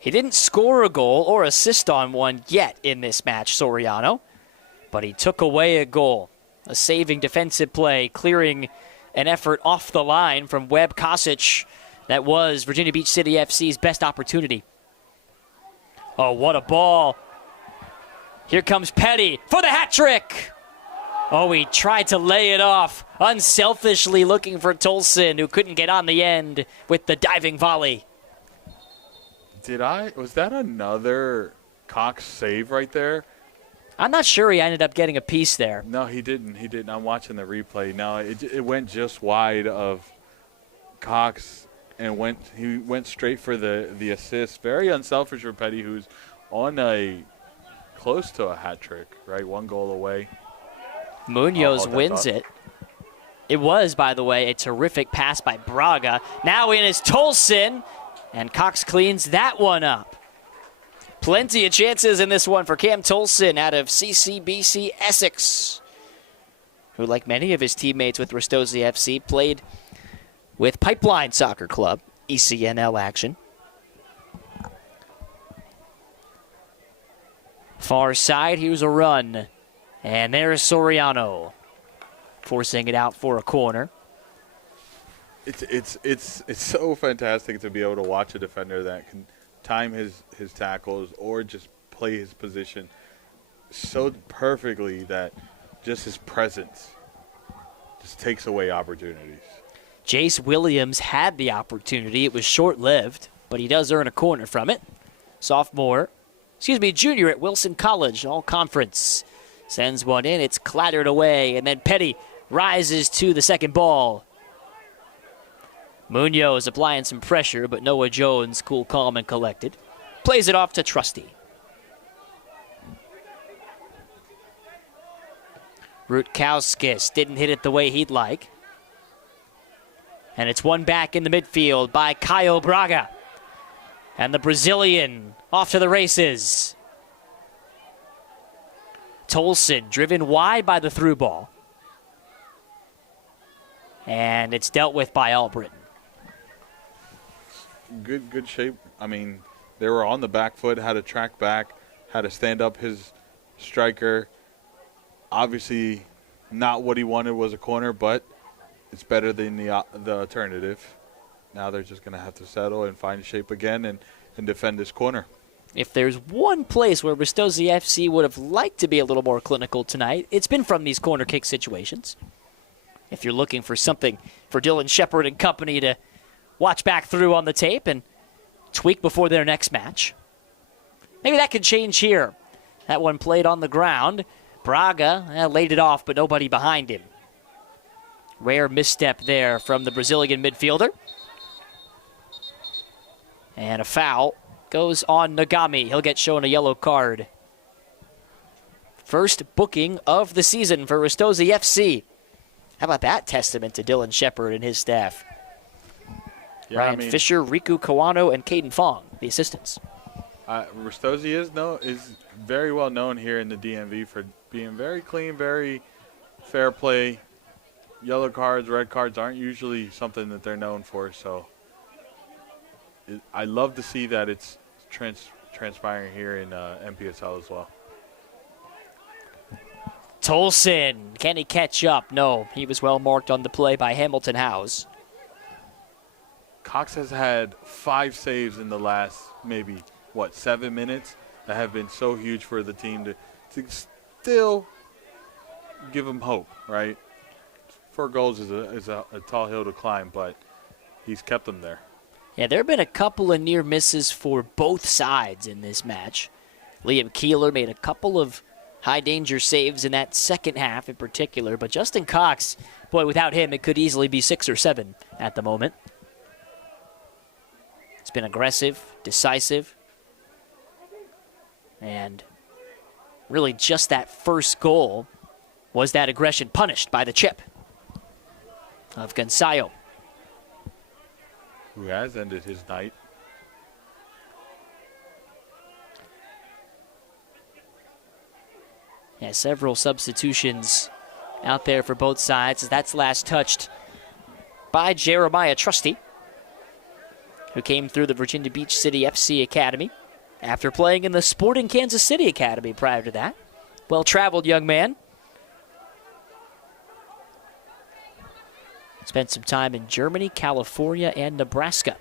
He didn't score a goal or assist on one yet in this match, Soriano, but he took away a goal. A saving defensive play, clearing an effort off the line from Webb Kosic. That was Virginia Beach City FC's best opportunity. Oh, what a ball. Here comes Petty for the hat trick. Oh, he tried to lay it off, unselfishly looking for Tolson, who couldn't get on the end with the diving volley. Was that another Cox save right there? I'm not sure he ended up getting a piece there. No, he didn't. I'm watching the replay. No, it went just wide of Cox and he went straight for the assist. Very unselfish for Petty, who's on close to a hat trick, right? One goal away. Munoz wins it. It was, by the way, a terrific pass by Braga. Now in is Tolson, and Cox cleans that one up. Plenty of chances in this one for Cam Tolson out of CCBC Essex, who, like many of his teammates with Ristozi FC, played with Pipeline Soccer Club, ECNL action. Far side, here's a run. And there's Soriano, forcing it out for a corner. It's so fantastic to be able to watch a defender that can time his tackles or just play his position so perfectly that just his presence just takes away opportunities. Jace Williams had the opportunity. It was short-lived, but he does earn a corner from it. Junior at Wilson College, all-conference. Sends one in. It's clattered away, and then Petty rises to the second ball. Munoz applying some pressure, but Noah Jones, cool, calm, and collected. Plays it off to Trusty. Rutkowskis didn't hit it the way he'd like. And it's one back in the midfield by Caio Braga. And the Brazilian off to the races. Tolson driven wide by the through ball. And it's dealt with by Albritton. Good shape. I mean, they were on the back foot, had to track back, had to stand up his striker. Obviously, not what he wanted was a corner, but it's better than the alternative. Now they're just going to have to settle and find shape again and defend this corner. If there's one place where Ristozi FC would have liked to be a little more clinical tonight, it's been from these corner kick situations. If you're looking for something for Dylan Shepard and company to watch back through on the tape and tweak before their next match, maybe that could change here. That one played on the ground. Braga laid it off, but nobody behind him. Rare misstep there from the Brazilian midfielder. And a foul goes on Nagami. He'll get shown a yellow card. First booking of the season for Ristozi FC. How about that testament to Dylan Shepard and his staff? Yeah, Ryan Fisher, Riku Kawano, and Caden Fong, the assistants. Ristozi is very well known here in the DMV for being very clean, very fair play. Yellow cards, red cards aren't usually something that they're known for, so I love to see that it's transpiring here in NPSL as well. Tolson, can he catch up? No, he was well marked on the play by Hamilton House. Cox has had 5 saves in the last 7 minutes that have been so huge for the team to still give him hope, right? 4 goals is a tall hill to climb, but he's kept them there. Yeah, there have been a couple of near misses for both sides in this match. Liam Keeler made a couple of high-danger saves in that second half in particular, but Justin Cox, boy, without him, it could easily be 6 or 7 at the moment. It's been aggressive, decisive, and really just that first goal was that aggression punished by the chip of Gonçalo, who has ended his night. Yeah, several substitutions out there for both sides. That's last touched by Jeremiah Trusty, who came through the Virginia Beach City FC Academy after playing in the Sporting Kansas City Academy prior to that. Well-traveled young man. Spent some time in Germany, California, and Nebraska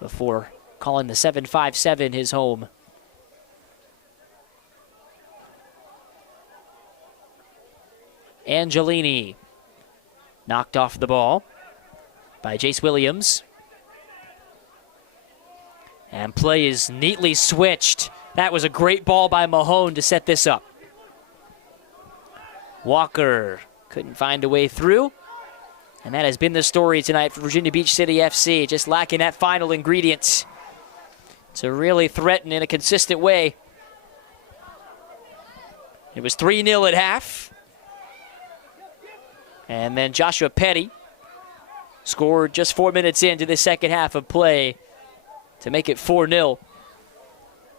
before calling the 757 his home. Angelini knocked off the ball by Jace Williams. And play is neatly switched. That was a great ball by Mahone to set this up. Walker couldn't find a way through. And that has been the story tonight for Virginia Beach City FC, just lacking that final ingredient to really threaten in a consistent way. It was 3-0 at half. And then Joshua Petty scored just 4 minutes into the second half of play to make it 4-0.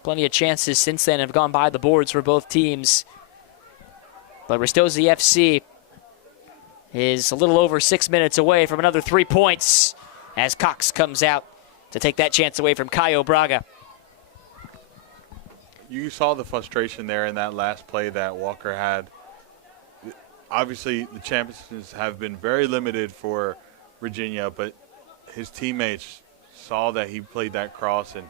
Plenty of chances since then have gone by the boards for both teams. But Ristozi FC is a little over 6 minutes away from another 3 points as Cox comes out to take that chance away from Caio Braga. You saw the frustration there in that last play that Walker had. Obviously, the champions have been very limited for Virginia, but his teammates saw that he played that cross and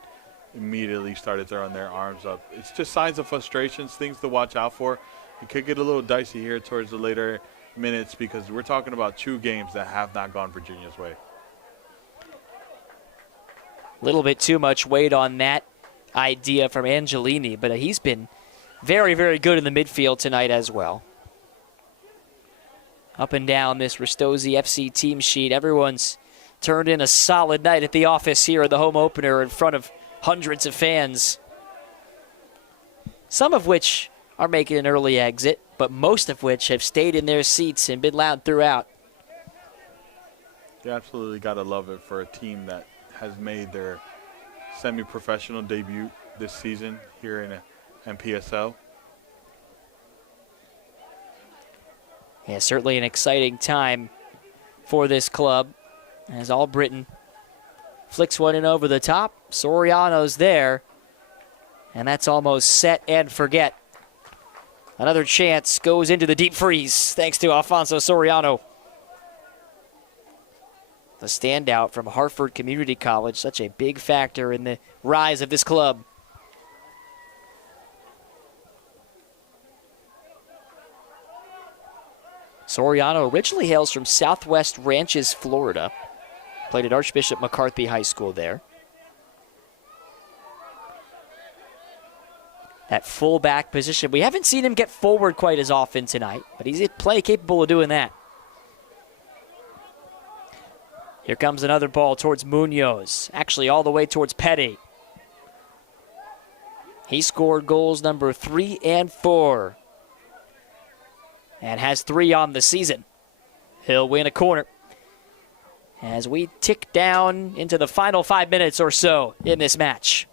immediately started throwing their arms up. It's just signs of frustrations, things to watch out for. it could get a little dicey here towards the later minutes because we're talking about 2 games that have not gone Virginia's way. A little bit too much weight on that idea from Angelini, but he's been very, very good in the midfield tonight as well. Up and down this Ristozi FC team sheet, everyone's turned in a solid night at the office here at the home opener in front of hundreds of fans. Some of which are making an early exit, but most of which have stayed in their seats and been loud throughout. You absolutely got to love it for a team that has made their semi-professional debut this season here in NPSL. Yeah, certainly an exciting time for this club as Albritton flicks one in over the top. Soriano's there, and that's almost set and forget. Another chance goes into the deep freeze thanks to Alfonso Soriano. The standout from Hartford Community College, such a big factor in the rise of this club. Soriano originally hails from Southwest Ranches, Florida. Played at Archbishop McCarthy High School there. That fullback position, we haven't seen him get forward quite as often tonight, but he's plenty capable of doing that. Here comes another ball towards Munoz, actually all the way towards Petty. He scored goals number 3 and 4 and has 3 on the season. He'll win a corner as we tick down into the final 5 minutes or so in this match.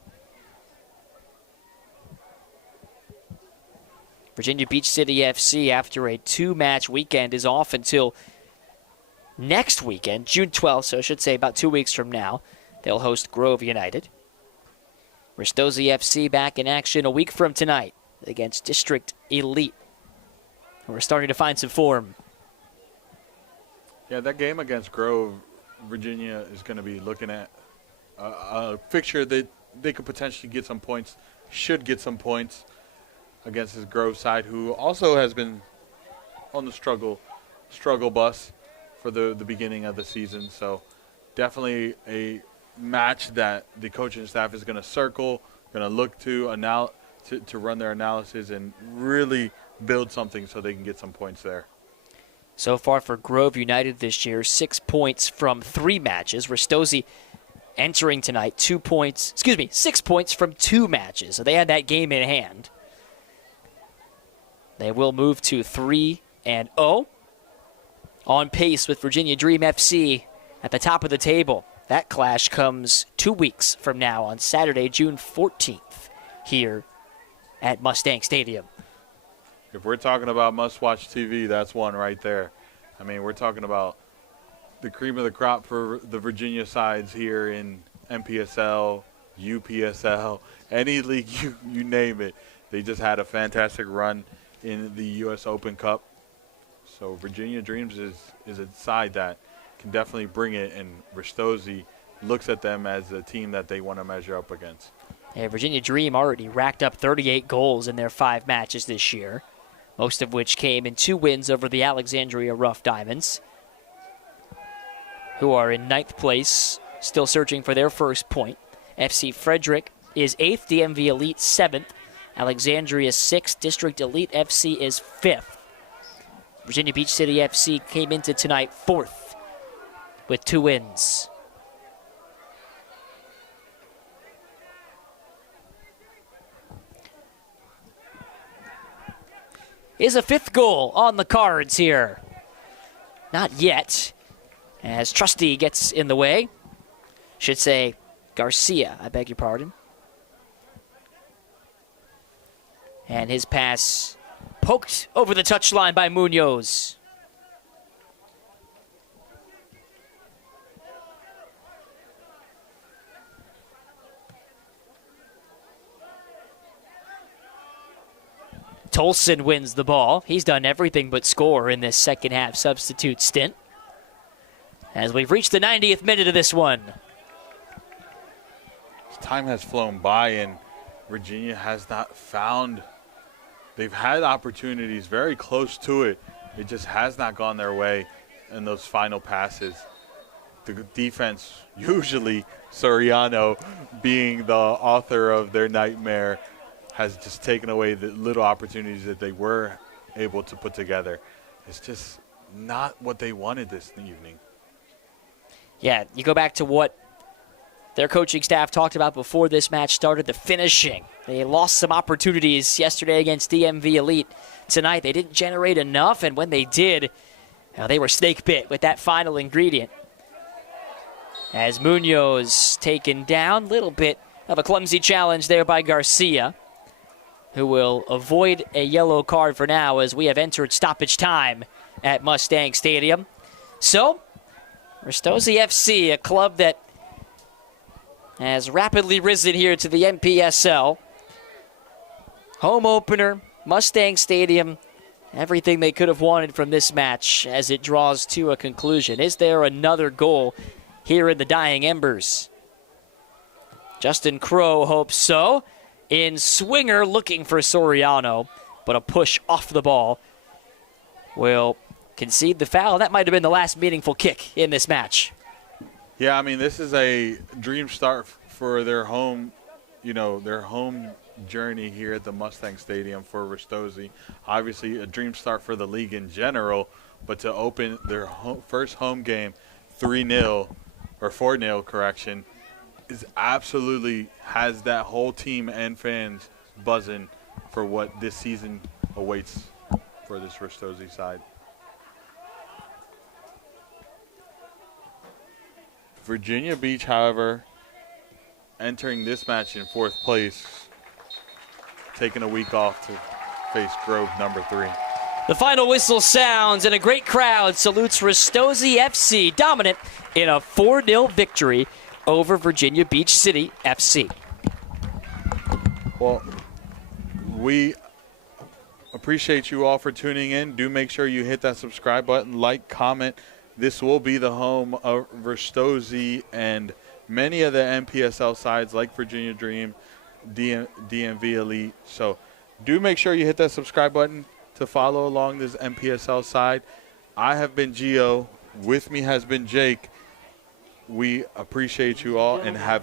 Virginia Beach City FC, after a 2-match weekend, is off until next weekend, June 12th, so I should say about 2 weeks from now. They'll host Grove United. Ristozi FC back in action a week from tonight against District Elite. We're starting to find some form. Yeah, that game against Grove, Virginia is going to be looking at a fixture that they could potentially get some points, should get some points against this Grove side, who also has been on the struggle bus for the beginning of the season. So definitely a match that the coaching staff is going to circle, going to look to run their analysis and really build something so they can get some points there. So far for Grove United this year, 6 points from 3 matches. Ristozi entering tonight 6 points from 2 matches. So they had that game in hand. They will move to 3-0. On pace with Virginia Dream FC at the top of the table. That clash comes 2 weeks from now on Saturday, June 14th, here at Mustang Stadium. If we're talking about must-watch TV, that's one right there. I mean, we're talking about the cream of the crop for the Virginia sides here in NPSL, UPSL, any league you name it. They just had a fantastic run in the U.S. Open Cup. So Virginia Dreams is a side that can definitely bring it, and Ristozi looks at them as a team that they want to measure up against. Yeah, Virginia Dream already racked up 38 goals in their 5 matches this year, most of which came in 2 wins over the Alexandria Rough Diamonds, who are in 9th place, still searching for their first point. FC Frederick is 8th, DMV Elite 7th, Alexandria 6th, District Elite FC is 5th. Virginia Beach City FC came into tonight 4th with 2 wins. Is a 5th goal on the cards here? Not yet, as Trusty gets in the way. Should say Garcia, I beg your pardon. And his pass poked over the touchline by Munoz. Tolson wins the ball. He's done everything but score in this second half substitute stint. As we've reached the 90th minute of this one. Time has flown by, and Virginia has not found they've had opportunities very close to it. It just has not gone their way in those final passes. The defense, usually Soriano being the author of their nightmare, has just taken away the little opportunities that they were able to put together. It's just not what they wanted this evening. Yeah, you go back to what their coaching staff talked about before this match started, the finishing. They lost some opportunities yesterday against DMV Elite. Tonight they didn't generate enough, and when they did, they were snake bit with that final ingredient. As Munoz taken down, little bit of a clumsy challenge there by Garcia, who will avoid a yellow card for now as we have entered stoppage time at Mustang Stadium. So, Ristozi FC, a club that has rapidly risen here to the NPSL. Home opener, Mustang Stadium, everything they could have wanted from this match as it draws to a conclusion. Is there another goal here in the dying embers? Justin Crow hopes so. In swinger, looking for Soriano, but a push off the ball will concede the foul. That might have been the last meaningful kick in this match. Yeah, I mean, this is a dream start for their home, their home journey here at the Mustang Stadium for Ristozi. Obviously, a dream start for the league in general, but to open their first home game 3-0 or 4-0, correction, is absolutely has that whole team and fans buzzing for what this season awaits for this Ristozi side. Virginia Beach, however, entering this match in 4th place, taking a week off to face Grove number 3. The final whistle sounds, and a great crowd salutes Ristozi FC, dominant in a 4-0 victory over Virginia Beach City FC. Well, we appreciate you all for tuning in. Do make sure you hit that subscribe button, like, comment. This will be the home of Ristozi and many of the NPSL sides like Virginia Dream, DMV Elite. So do make sure you hit that subscribe button to follow along this NPSL side. I have been Gio. With me has been Jake. We appreciate you all and have a